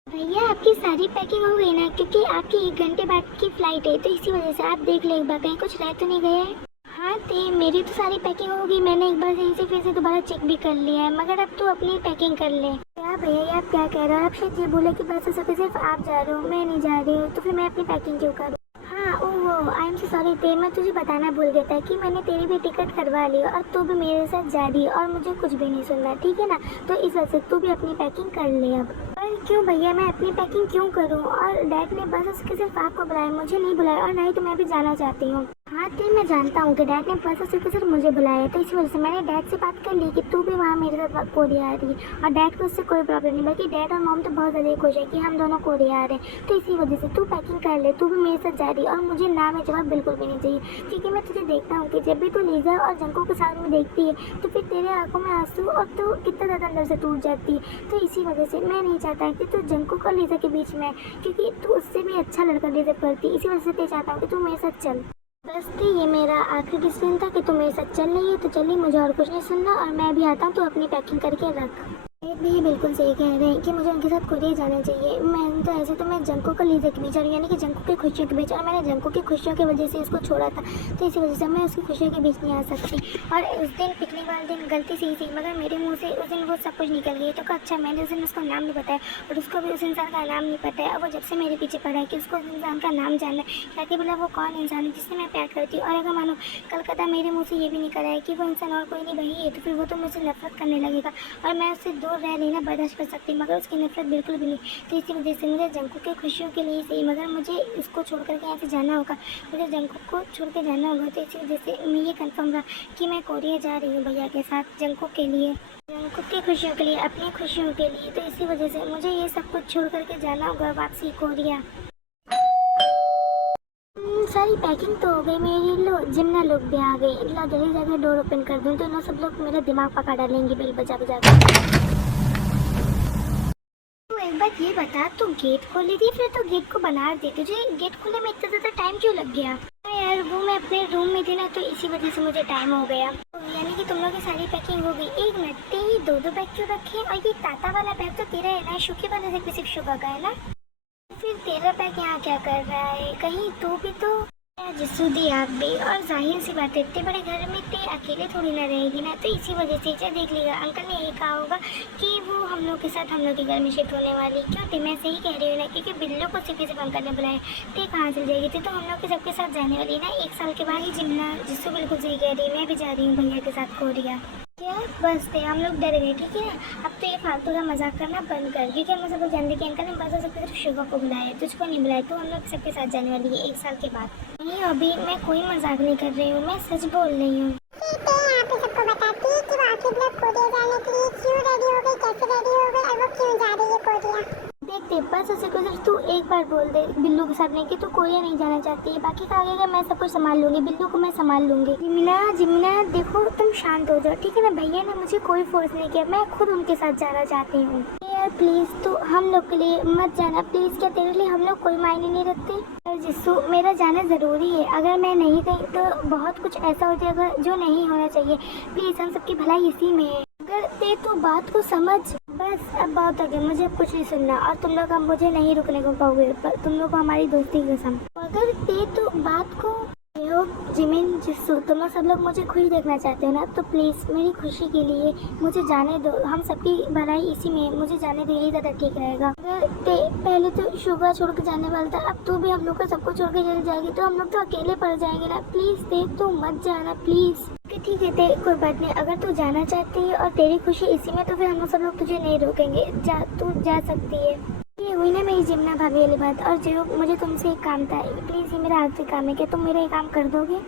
भैया आपकी सारी पैकिंग हो गई ना, क्योंकि आपकी 1 घंटे बाद की फ़्लाइट है, तो इसी वजह से आप देख ले एक बार कहीं कुछ रह तो नहीं गया है। हाँ ते मेरी तो सारी पैकिंग हो गई, मैंने एक बार सही से फिर से दोबारा चेक भी कर लिया है, मगर अब तू अपनी पैकिंग कर ले। क्या भैया ये आप क्या कह रहे हो? आप शायद ये बोले कि बस सिर्फ आप जा रहे हो, मैं नहीं जा रही हूँ, तो फिर मैं अपनी पैकिंग क्यों करूँ? हाँ ओह आई एम सो सॉरी ते, मैं तुझे बताना भूल गया था कि मैंने तेरी भी टिकट करवा ली और तू भी मेरे साथ जा रही है और मुझे कुछ भी नहीं सुनना, ठीक है ना? तो इस वजह से तू भी अपनी पैकिंग कर ले अब। पर क्यों भैया मैं अपनी पैकिंग क्यों करूँ? और डैड ने बस उसके सिर्फ आपको बुलाया, मुझे नहीं बुलाया, और नहीं तो मैं भी जाना चाहती हूँ। हाँ ते मैं जानता हूँ कि डैड ने बस सिर्फ मुझे बुलाया, तो इसी वजह से मैंने डैड से बात कर ली कि तू भी वहाँ मेरे साथ कोरिया आ रही है, और डैड को उससे कोई प्रॉब्लम नहीं, बल्कि डैड और मॉम तो बहुत ज़्यादा खुश है कि हम दोनों कोरिया आ रहे हैं। तो इसी वजह से तू पैकिंग कर ले, तू भी मेरे साथ जा रही है, और मुझे ना में जवाब बिल्कुल भी नहीं चाहिए, क्योंकि मैं तुझे देखता हूँ कि जब भी तू लीजा और जंको के साथ में देखती है तो फिर तेरे आंखों में आंसू और तू कितना ज़्यादा अंदर से टूट जाती है। तो इसी वजह से मैं नहीं चाहता कि तू जंको और लीजा के बीच में, क्योंकि तू उससे भी अच्छा लड़का डिजर्व करती, इसी वजह से मैं चाहता हूँ कि तू मेरे साथ चल। बस थी ये मेरा आखिरी डिसीजन था कि तुम मेरे साथ चल रही है, तो चलिए मुझे और कुछ नहीं सुनना, और मैं भी आता हूँ तो अपनी पैकिंग करके रख। भी बिल्कुल सही कह रहे हैं कि मुझे उनके साथ कोरिया जाना चाहिए। मैं तो ऐसे तो मैं जंको को लीजा के बीच, और यानी कि जंको की खुशियों के बीच, और मैंने जंको की खुशियों की वजह से उसको छोड़ा था, तो इसी वजह से मैं उसकी खुशियों के बीच नहीं आ सकती। और उस दिन पिकनिक वाले दिन गलती से ही थी, मगर मेरे मुंह से उस दिन वो सब कुछ निकल गई। तो अच्छा मैंने उस दिन उसको नाम नहीं बताया, और उसको भी उस इंसान का नाम नहीं पता है, और वो जब से मेरे पीछे पड़ा है कि उसको उस इंसान का नाम जानना है, ताकि बोला वो कौन इंसान है जिससे मैं प्यार करती हूँ। और अगर मानो कलकत्ता मेरे मुँह से ये भी निकल आया कि वो इंसान और कोई नहीं वही है, तो फिर वो तो मुझसे नफरत करने लगेगा, और मैं उससे दूर रह लेना बर्दाश्त कर सकती, मगर उसकी नफरत बिल्कुल भी नहीं। तो इसी वजह से मुझे जंको की खुशियों के लिए सही, मगर मुझे इसको छोड़ करके यहाँ से जाना होगा, मुझे जंको को छोड़ के जाना होगा। तो इसी वजह से मैं ये कंफर्म रहा कि मैं कोरिया जा रही हूँ भैया के साथ, जंको के लिए, जंको की खुशियों के लिए, अपनी खुशियों के लिए। तो इसी वजह से मुझे ये सब कुछ छोड़ करके जाना होगा वापसी कोरिया। सारी पैकिंग तो हो गई मेरी, लो जिम्ना लोग भी आ गए, ला जल्दी जाकर डोर ओपन कर दूँ, तो सब लोग मेरा दिमाग पका डालेंगे बेल बजा बजा कर। एक बात ये बता, तू गेट खोली थी फिर तो गेट को बना दी, तुझे गेट खोलने में इतना ज़्यादा टाइम क्यों लग गया? यार वो मैं अपने रूम में थी ना, तो इसी वजह से मुझे टाइम हो गया। तो यानी कि तुम लोग की सारी पैकिंग हो गई। एक मिनट, तेरी दो बैग क्यों रखे? और ये टाटा वाला बैग तो तेरा है ना, शुकी वाले से सिर्फ शुगा का है ना? फिर तेरा बैग यहाँ क्या कर रहा है? कहीं तू भी तो जिसू दी आप भी, और जाहिर सी बात है इतने बड़े घर में ते अकेले थोड़ी ना रहेगी ना, तो इसी वजह से क्या देख लेगा अंकल ने यही कहा होगा कि वो हम लोग के साथ हम लोग के घर में शिफ्ट होने वाली। क्यों थे मैं सही कह रही हूँ ना, क्योंकि बिल्लो को सिर्फ अंकल ने बुलाया, ते कहाँ चल जाएगी? थी तो हम लोग के सबके साथ जाने वाली ना 1 साल के बाद ही। जिम्ना जिसू बिल्कुल सही कह रही है, मैं भी जा रही हूँ भैया के साथ कोरिया। क्या बस थे हम लोग डर गए, ठीक है? अब तो ये फालतू का मजाक करना बंद कर, क्योंकि हम सब लोग जानते कि अंकल ने बस सिर्फ शुगा को बुलाया, तुझको नहीं बुलाया, तो हम लोग सबके साथ जाने वाली है 1 साल के बाद। नहीं अभी मैं कोई मजाक नहीं कर रही हूँ, मैं सच बोल रही हूँ। यहाँ पे सबको बताती है कि वो आखिर लोग कोरिया जाने के लिए क्यों रेडी हो गई, कैसे रेडी हो गई, और वो क्यों जा रही है कोरिया। देख बस उसे को सिर्फ तू एक बार बोल दे बिल्लू के सामने कि तू कोरिया नहीं जाना चाहती है, बाकी का आगे का मैं सब कुछ संभाल लूँगी, बिल्लू को मैं संभाल लूँगी। जिम्ना देखो तुम शांत हो जाओ, ठीक है ना? भैया ने मुझे कोई फोर्स नहीं किया, मैं खुद उनके साथ जाना चाहती हूँ। यार प्लीज़ तू हम लोग के लिए मत जाना प्लीज़, क्या तेरे लिए हम लोग कोई मायने नहीं रखते? जिसू मेरा जाना ज़रूरी है, अगर मैं नहीं गई तो बहुत कुछ ऐसा हो जाएगा जो नहीं होना चाहिए। प्लीज़ हम सबकी भलाई इसी में है, अगर ते तो बात को समझ। बस अब बहुत हो गया, मुझे अब कुछ नहीं सुनना, और तुम लोग अब मुझे नहीं रुकने को पाओगे, पर तुम लोग को हमारी दोस्ती की कसम। अगर ते तो बात को जिमिन जिसू तुम लोग सब लोग मुझे खुश देखना चाहते हो ना, तो प्लीज़ मेरी खुशी के लिए मुझे जाने दो, हम सबकी भलाई इसी में, मुझे जाने दो, यही ज़्यादा ठीक रहेगा। अगर ते पहले तो शुगा छोड़ के जाने वाला था, अब तो भी हम लोग को सबको छोड़ के चली जाएगी, तो हम लोग तो अकेले पड़ जाएंगे ना। प्लीज़ ते तो मत जाना प्लीज़। ठीक है ते कोई बात नहीं, अगर तू जाना चाहती है और तेरी खुशी इसी में, तो फिर हम सब लोग तुझे नहीं रोकेंगे, जा तू जा सकती है। ये हुई ना मेरी जिम्ना भाभी वाली बात। और जो मुझे तुमसे एक काम था, प्लीज़ ये मेरा आखिरी काम है, क्या तुम मेरा ये काम कर दोगे?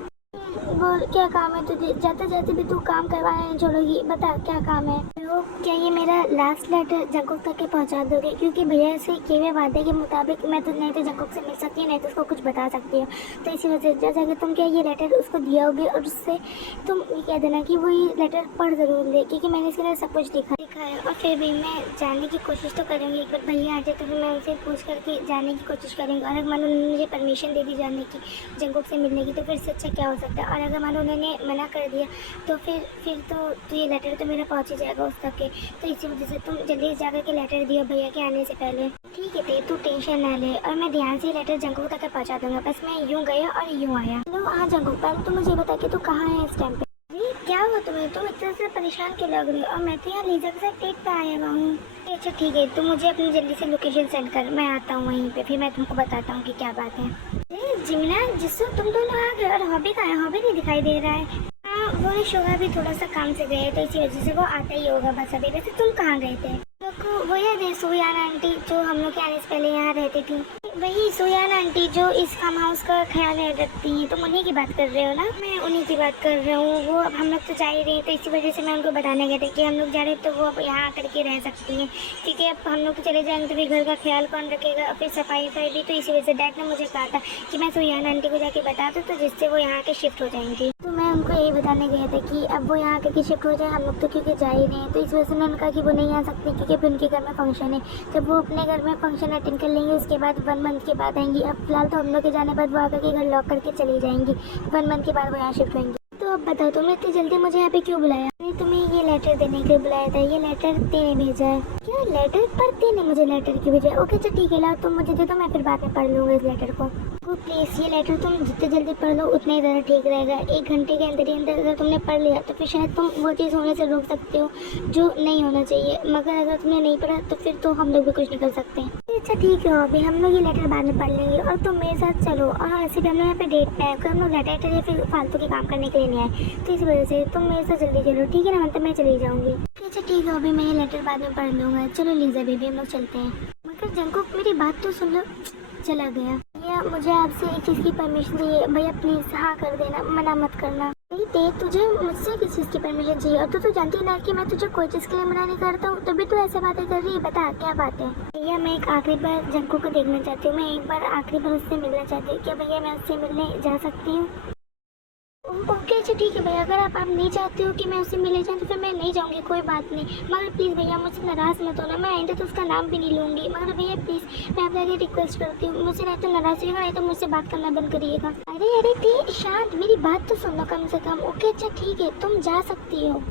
बोल क्या काम है तुझे? जाते जाते भी तू काम करवाना नहीं छोड़ोगी, बता क्या काम है? तो क्या ये मेरा लास्ट लेटर जंकुक तक के पहुंचा दोगे? क्योंकि भैया से किए हुए वादे के मुताबिक मैं तो नहीं तो जंकुक से मिल सकती हूँ, नहीं तो उसको कुछ बता सकती हूँ। तो इसी वजह से जाकर तुम क्या ये लेटर उसको दिया होगे, और उससे तुम ये कह देना कि वो ये लेटर पढ़ ज़रूर ले, क्योंकि मैंने इसके लिए सब कुछ दिखा है। और फिर भी मैं जानने की कोशिश तो करूँगी, एक बार भैया आ जाए तो फिर मैं उनसे पूछ करके जानने की कोशिश करूँगी। और अगर मानो उन्होंने मुझे परमिशन दे दी जानने की, जंकुक से मिलने की, तो फिर इससे अच्छा क्या हो सकता है? और अगर मानो उन्होंने मना कर दिया तो फिर तो ये लेटर तो मेरा पहुँच ही जाएगा उस तक के। तो इसी वजह से तुम जल्दी जा कर के लेटर दियो भैया के आने से पहले, ठीक है ते, तू टेंशन ना ले और मैं ध्यान से लेटर जंगकुक तक पहुंचा दूंगा। बस मैं यूं गया और यूं आया। हेलो हाँ जंगकुक, पहले तू मुझे बता कि तू कहाँ है इस टाइम पे। अरे क्या हुआ तुम्हें, तुम इतना से परेशान क्यों लग रही हो? और मैं तो यहाँ लीजा के साथ डेट पे आया हुआ हूँ। अच्छा ठीक है, तू मुझे अपनी जल्दी से लोकेशन सेंड कर, मैं आता हूँ वहीं पे, फिर मैं तुमको बताता हूँ कि क्या बात है। अरे जिमिना जिससे तुम दोनों आ गए, और हॉबी कहाँ है? हॉबी नहीं दिखाई दे रहा है। हाँ वो शोगा भी थोड़ा सा काम से गए तो इसी वजह से वो आता ही होगा बस अभी। वैसे तुम कहाँ गए थे? लोग वो याद है सोयान आंटी जो हम लोग के आने से पहले यहाँ रहती थी? वही सोयान आंटी जो इस फार्म हाउस का ख्याल रखती है। तुम उन्हीं की बात कर रहे हो ना? मैं उन्हीं की बात कर रहा हूँ। वो अब हम लोग तो जा ही रहे हैं तो इसी वजह से मैं उनको बताने गए थे कि हम लोग जा रहे हैं तो वो अब यहाँ आकर के रह सकती हैं, क्योंकि अब हम लोग चले जाएंगे तो फिर घर का ख्याल कौन रखेगा, फिर सफाई भी। तो इसी वजह से डैड ने मुझे कहा था कि मैं सोयान आंटी को जाके बता दूँ तो जिससे वो यहाँ के शिफ्ट हो जाएंगी। तो मैं उनको यही बताने गए थे कि अब वो यहाँ करके शिफ्ट हो जाए। हम लोग तो क्योंकि जा ही रहे हैं तो इस वजह से उन्होंने कहा कि वो नहीं आ सकती क्योंकि फिर उनके घर में फंक्शन है। जब वो अपने घर में फंक्शन अटेंड कर लेंगे उसके बाद 1 मंथ के बाद आएंगी। अब फिलहाल तो हम लोग के जाने बाद वो आकर के घर लॉक करके चली जाएंगी। 1 मंथ के बाद वो यहाँ शिफ्ट होंगी। तो अब बताओ तुमने इतनी जल्दी मुझे यहाँ पे क्यों बुलाया? मैंने तुम्हें ये लेटर देने के लिए बुलाया था। ये लेटर तेने भेजा है क्या? लेटर पर तेने मुझे लेटर क्यों भेजा? ओके अच्छा ठीक है, लाओ तुम मुझे दे दो, मैं फिर बाद में पढ़ लूँगा इस लेटर को। प्लीज़ ये लेटर तुम जितने जल्दी पढ़ लो उतना ही ज़्यादा ठीक रहेगा। 1 घंटे के अंदर ही अंदर अगर तुमने पढ़ लिया तो फिर शायद तुम वो चीज़ होने से रोक सकते हो जो नहीं होना चाहिए, मगर अगर तुमने नहीं पढ़ा तो फिर तो हम लोग भी कुछ नहीं कर सकते। अच्छा ठीक है अभी हम लोग ये लेटर बाद में पढ़ लेंगे और तुम मेरे साथ चलो। और ऐसे भी हम लोग यहाँ पे डेट पे आए, हम लोग लेटर या फिर फालतू के काम करने के लिए नहीं आए, तो इस वजह से तुम मेरे साथ जल्दी चलो ठीक है ना? मतलब मैं चली जाऊँगी। अच्छा ठीक है अभी मैं ये लेटर बाद में पढ़ लूँगा। चलो लीजा बेबी हम लोग चलते हैं। मगर जंगकुक मेरी बात तो सुन लो। चला गया। भैया मुझे आपसे एक चीज़ की परमिशन चाहिए। भैया प्लीज़ हाँ कर देना, मना मत करना। नहीं ते तुझे मुझसे किस चीज़ की परमिशन चाहिए? और तू जानती ना कि मैं तुझे कोई चीज़ के लिए मना नहीं करता हूँ, तभी तू ऐसे बातें कर रही है। बता क्या बात है? भैया मैं एक आखिरी बार जंगकुक को देखना चाहती हूँ। मैं एक बार आखिरी बार उससे मिलना चाहती हूँ। क्या भैया मैं उससे मिलने जा सकती हूँ? ओके अच्छा ठीक है भैया, अगर आप नहीं चाहते हो कि मैं उससे मिले जाऊँ तो फिर मैं नहीं जाऊँगी, कोई बात नहीं। मगर प्लीज़ भैया मुझसे नाराज़ मत होना, मैं आइंदा तो उसका नाम भी नहीं लूँगी। मगर भैया प्लीज़ मैं आपसे आगे रिक्वेस्ट करती हूँ, मुझसे नहीं तो नाराज़ होगा, नहीं तो मुझसे बात करना बंद करिएगा। अरे ती शांत, मेरी बात तो सुन लो कम से कम। ओके अच्छा ठीक है तुम जा सकती हो।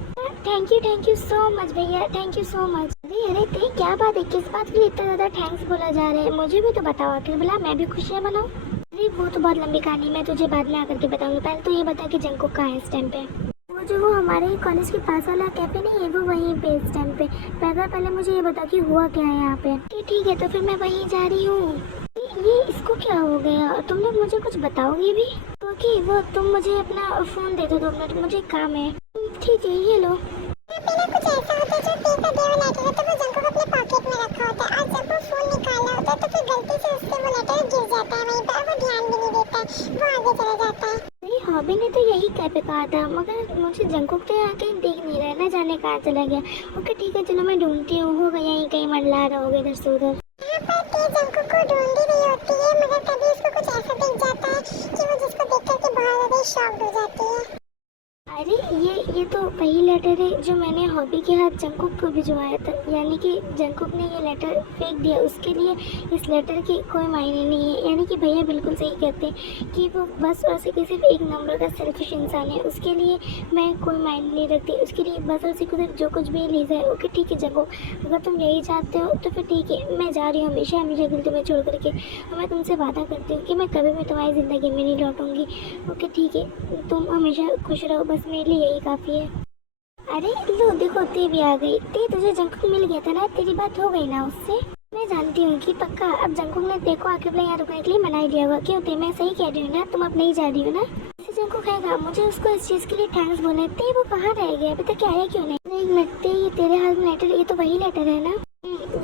थैंक यू सो मच भैया, थैंक यू सो मच। अरे ती क्या बात है, किस बात के लिए इतना ज़्यादा थैंक्स बोला जा रहा है? मुझे भी तो बताओ आखिर, बोला मैं भी खुशियाँ मनाऊँ। अरे वो तो बहुत लंबी कहानी, मैं तुझे बाद में आकर के बताऊंगी। पहले तो ये बता कि जंगकुक कहाँ है इस टाइम पे? वो जो वो हमारे कॉलेज के पास वाला कैफे नहीं है, वो वहीं पे इस टाइम पे। पहले मुझे ये बता कि हुआ क्या है यहाँ पे। ठीक है तो फिर मैं वहीं जा रही हूँ। ये इसको क्या हो गया? तुम लोग मुझे कुछ बताओगे भी? क्योंकि वो तुम मुझे अपना फ़ोन दे दो 2 मिनट, मुझे काम है। ठीक है ये लो। कुछ ऐसा होता है जो पे का देवा लेटर है तो वो जंगकुक अपने पॉकेट में रखा होता है, और जब वो फोन निकालना होता है तो फिर गलती से उससे वो लेटर गिर जाता है वहीं पर, वो ध्यान भी नहीं देता है, वो आगे चला जाता है। नहीं हॉबी ने तो यही कैफे कहा था, मगर मुझे जंगकुक तो यहाँ कहीं दिख नहीं रहा है, ना जाने कहाँ चला गया। ओके ठीक है चलो मैं ढूंढती हूँ, होगा यहीं कहीं मंडला रहा होगा इधर से उधर। यहाँ पर ते जंगकुक को ढूंढ ही रही होती है, मगर तभी उसको कुछ ऐसा दिख जाता है कि वो जिसको देख करके बहुत ज़्यादा शॉक्ड हो जाती है। अरे ये तो वही लेटर है जो मैंने हॉबी के हाथ जंगकुक को भिजवाया था, यानी कि जंगकुक ने ये लेटर फेंक दिया। उसके लिए इस लेटर के कोई मायने नहीं है। यानी कि भैया बिल्कुल सही कहते हैं कि वो बस और सिर्फ एक नंबर का सेल्फिश इंसान है। उसके लिए मैं कोई मायने नहीं रखती, उसके लिए बस और सिर्फ जो कुछ भी लीजा है। ओके ठीक है जंगकुक, अगर तुम यही चाहते हो तो फिर ठीक है, मैं जा रही हूँ हमेशा के लिए तुम्हें छोड़ करके। और मैं तुमसे वादा करती हूँ कि मैं कभी भी तुम्हारी ज़िंदगी में नहीं लौटूंगी। ओके ठीक है, तुम हमेशा खुश रहो, बस मेरे लिए यही काफ़ी है। अरे लो देखो ते भी आ गई। ते तुझे जंगकुक मिल गया था ना, तेरी बात हो गई ना उससे? मैं जानती हूँ कि पक्का अब जंगकुक ने देखो आखिर में यहाँ रुकने के लिए मना ही दिया होगा। क्यों ते मैं सही कह रही हूँ ना? तुम अब नहीं जा रही हो ना? इसे जंगकुक आएगा, मुझे उसको इस चीज़ के लिए थैंक्स बोलने। ते वो कहाँ रह गया अभी तक, आया क्यों नहीं? एक मिनट ते, ये तेरे हाथ में लेटर, ये तो वही लेटर है ना?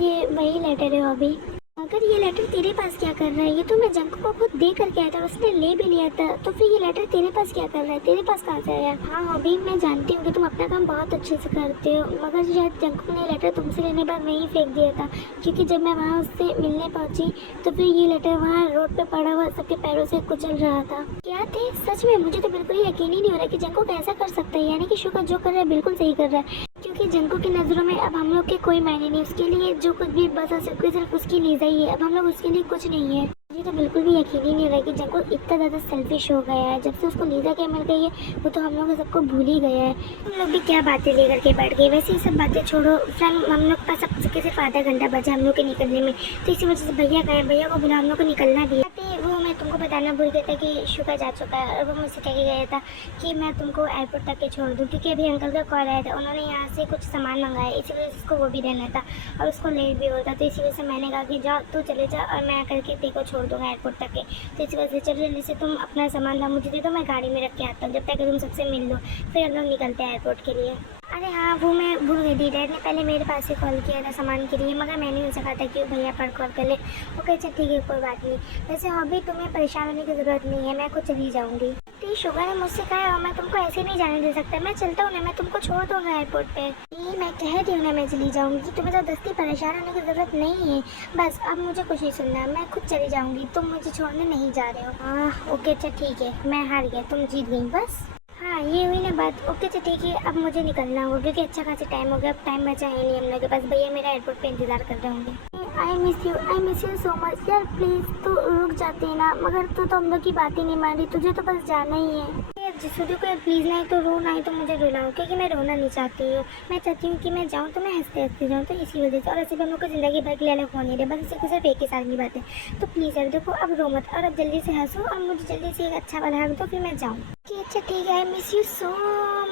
ये वही लेटर है अभी। अगर ये लेटर तेरे पास क्या कर रहा है? ये तो मैं जंगकुक को खुद दे करके आया था, उसने ले भी लिया था, तो फिर ये लेटर तेरे पास क्या कर रहा है? तेरे पास कहाँ से आया? हाँ अभी मैं जानती हूँ कि तुम अपना काम बहुत अच्छे से करते हो, मगर शायद जंगकुक ने लेटर तुमसे लेने बाद वहीं फेंक दिया था, क्योंकि जब मैं वहाँ उससे मिलने पहुँची तो फिर ये लेटर वहाँ रोड पे पड़ा हुआ सबके पैरों से कुचल रहा था। क्या थे? सच में मुझे तो बिल्कुल यकीन ही नहीं हो रहा कि जंगकुक ऐसा कर सकता है। यानी कि शुक्र जो कर रहा है बिल्कुल सही कर रहा है, क्योंकि जंगकुक की नज़रों में अब हम लोग के कोई मायने नहीं। उसके लिए जो कुछ भी बस सिर्फ उसकी लीजा ही है, अब हम लोग उसके लिए कुछ नहीं है। मुझे तो बिल्कुल भी यकीन ही नहीं हो रहा है कि जंकुक इतना ज़्यादा सेल्फिश हो गया है। जब से उसको लीजा के मिल गई है वो तो हम लोग सबको भूल ही गया है। हम लोग भी क्या बातें लेकर के बैठ गए। वैसे ये सब बातें छोड़ो फ्रेंड, हम लोग का सब सिर्फ आधा घंटा बचा हम लोग के निकलने में, तो इसी वजह से भैया गए, भैया को बोला हम लोग को निकलना भी है। वो मैं तुमको बताना भूल गया था कि शुका जा चुका है और वो मुझसे कह के गया था कि मैं तुमको एयरपोर्ट तक के छोड़ दूँ, क्योंकि अभी अंकल का कॉल आया था, उन्होंने यहाँ से कुछ सामान मंगाया, इसी वजह से उसको वो भी रहना था और उसको लेट भी होता, तो इसी वजह से मैंने कहा कि जाओ तू चले जा और मैं करके तेरे को छोड़ दूँगा एयरपोर्ट तक के। तो इसी वजह से चलो जल्दी से तुम अपना सामान ला मुझे दे दो, मैं गाड़ी में रख के आता हूँ, जब तक तुम सबसे मिल लो, फिर हम लोग निकलते हैं एयरपोर्ट के लिए। अरे हाँ, वो मैं भूल गई थी, डैड ने पहले मेरे पास से कॉल किया था सामान के लिए, मगर मैंने उनसे कहा था कि भैया पर कॉल कर ले। वो कहे अच्छा ठीक है कोई बात नहीं, वैसे हॉबी तुम्हें परेशान होने की ज़रूरत नहीं है, मैं खुद चली जाऊँगी। तो शुगर ने मुझसे कहा मैं तुमको ऐसे नहीं जाने दे सकता, मैं चलता हूँ ना, मैं तुमको छोड़ दूँगा एयरपोर्ट पे। ये मैं कह रही हूँ ना मैं चली जाऊँगी, तुम्हें ज़बरदस्ती परेशान होने की ज़रूरत नहीं है, बस अब मुझे कुछ नहीं सुनना, मैं खुद चली जाऊँगी, तुम मुझे छोड़ने नहीं जा रहे हो। हाँ ओके अच्छा ठीक है, मैं हार गया, तुम जीत गई बस। हाँ ये हुई ना बात, ओके तो ठीक है, अब मुझे निकलना होगा क्योंकि अच्छा खासा टाइम हो गया, अब टाइम बचा है नहीं हम लोग के पास। भैया मेरा एयरपोर्ट पे इंतज़ार कर रहे होंगे। आई मिस यू सो मच यार, प्लीज़ तू रुक जाती है ना, मगर तू तो हम लोग की बात ही नहीं मान रही, तुझे तो बस जाना ही है। जिसको को प्लीज़ नहीं तो रो नहीं तो मुझे रुलाओ, क्योंकि मैं रोना नहीं चाहती हूँ, मैं चाहती हूँ कि मैं जाऊँ तो मैं हंसते हंसते जाऊँ, तो इसी वजह से। और ऐसे भी हम लोग को ज़िंदगी भर के लिए अलग हो नहीं रहे, बस इसी सिर्फ एक ही साल की बात है, तो प्लीज़ यार देखो अब रो मत और अब जल्दी से हंसो और मुझे जल्दी से एक अच्छा वाला हक दो, फिर मैं जाऊँ। अच्छा ठीक है, I miss you so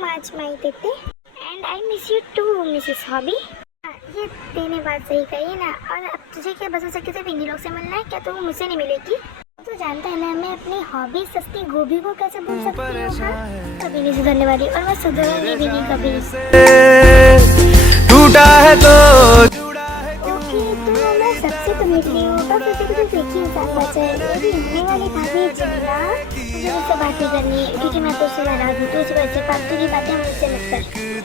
much my तेते, and I miss you too Mrs Hobby. ये तेने बात सही कही ना, और अब तुझे क्या बस से किसी बिंदी लोग से मिलना है क्या, तो वो मुझसे नहीं मिलेगी? तो जानता है ना मैं अपनी हॉबी सस्ती गोभी को कैसे भूल सकती हूँ। हाँ? कभी नहीं सुधरने वाली और मैं सुधरूंगी भी नहीं कभी। टूटा है तो ओके तो मैं सबसे तो निकली हूँ, बस उसे कुछ देखी इंसान बचा है, मेरी होने वाली भाभी जिला मुझे मुझसे बातें करनी है, क्योंकि मैं तो उससे नाराज हूँ, तो उसी वजह से फालतू की बातें मुझसे मत कर।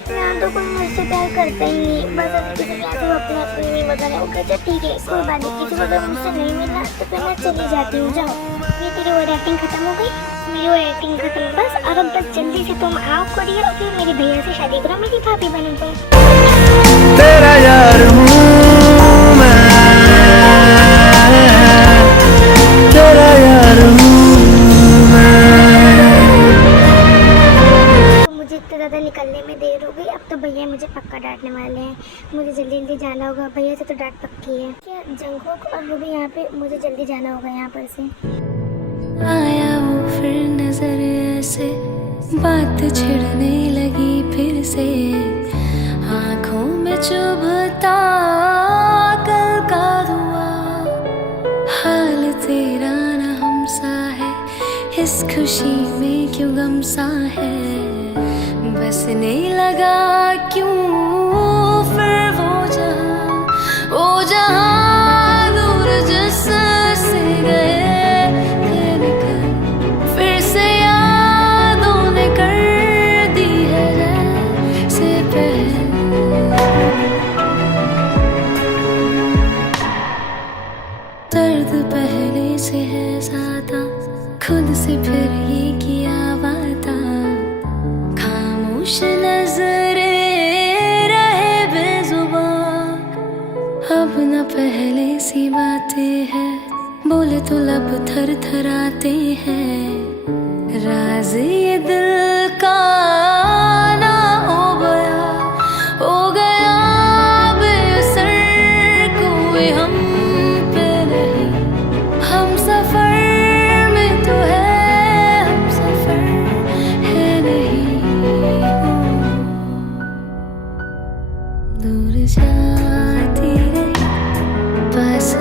यहाँ तो कोई मुझसे प्यार करता ही नहीं, बस अब किसी के आते अपने अपने नहीं बता रहे। ओके अच्छा ठीक है कोई बात नहीं, किसी को अगर मुझसे नहीं मिला तो फिर मैं चली जाती हूँ। जाओ, ये तेरी ओवर एक्टिंग खत्म हो गई, मेरी ओवर एक्टिंग खत्म बस, और अब बस जल्दी से तुम आओ करिए और फिर मेरे भैया से शादी करो, मेरी भाभी बनो तुम। तेरा यार हूँ मैं, तेरा यार हूँ मैं। मुझे इतना ज़्यादा निकलने में देर हो गई, अब तो भैया मुझे पक्का डांटने वाले हैं, मुझे जल्दी जल्दी जाना होगा, भैया से तो डांट पक्की है। क्या जंगकुक और वो भी यहाँ पे, मुझे जल्दी जाना होगा यहाँ पर से। आया वो फिर नजर ऐसे, बात छिड़ने लगी फिर से, आँखों में चुभता कल का धुआं, हाल तेरा न हमसा है, इस खुशी में क्यों गम सा है, बसने लगा क्यों फिर वो जहां दूर जिससे गए थे निकल, फिर से यादों ने कर दी है जैसे दर्द पहले से है ज्यादा, खुद से फिर ये किया वादा, खामोश नजरे रहे बेजुबान, अब न पहले सी बातें हैं, बोले तो लब थर थराते हैं, राज ये दिल का ना हो गया बेअसर, कोई हम पे नहीं, हम सफर में तो है, हम सफर है नहीं, दूर जाती रही पास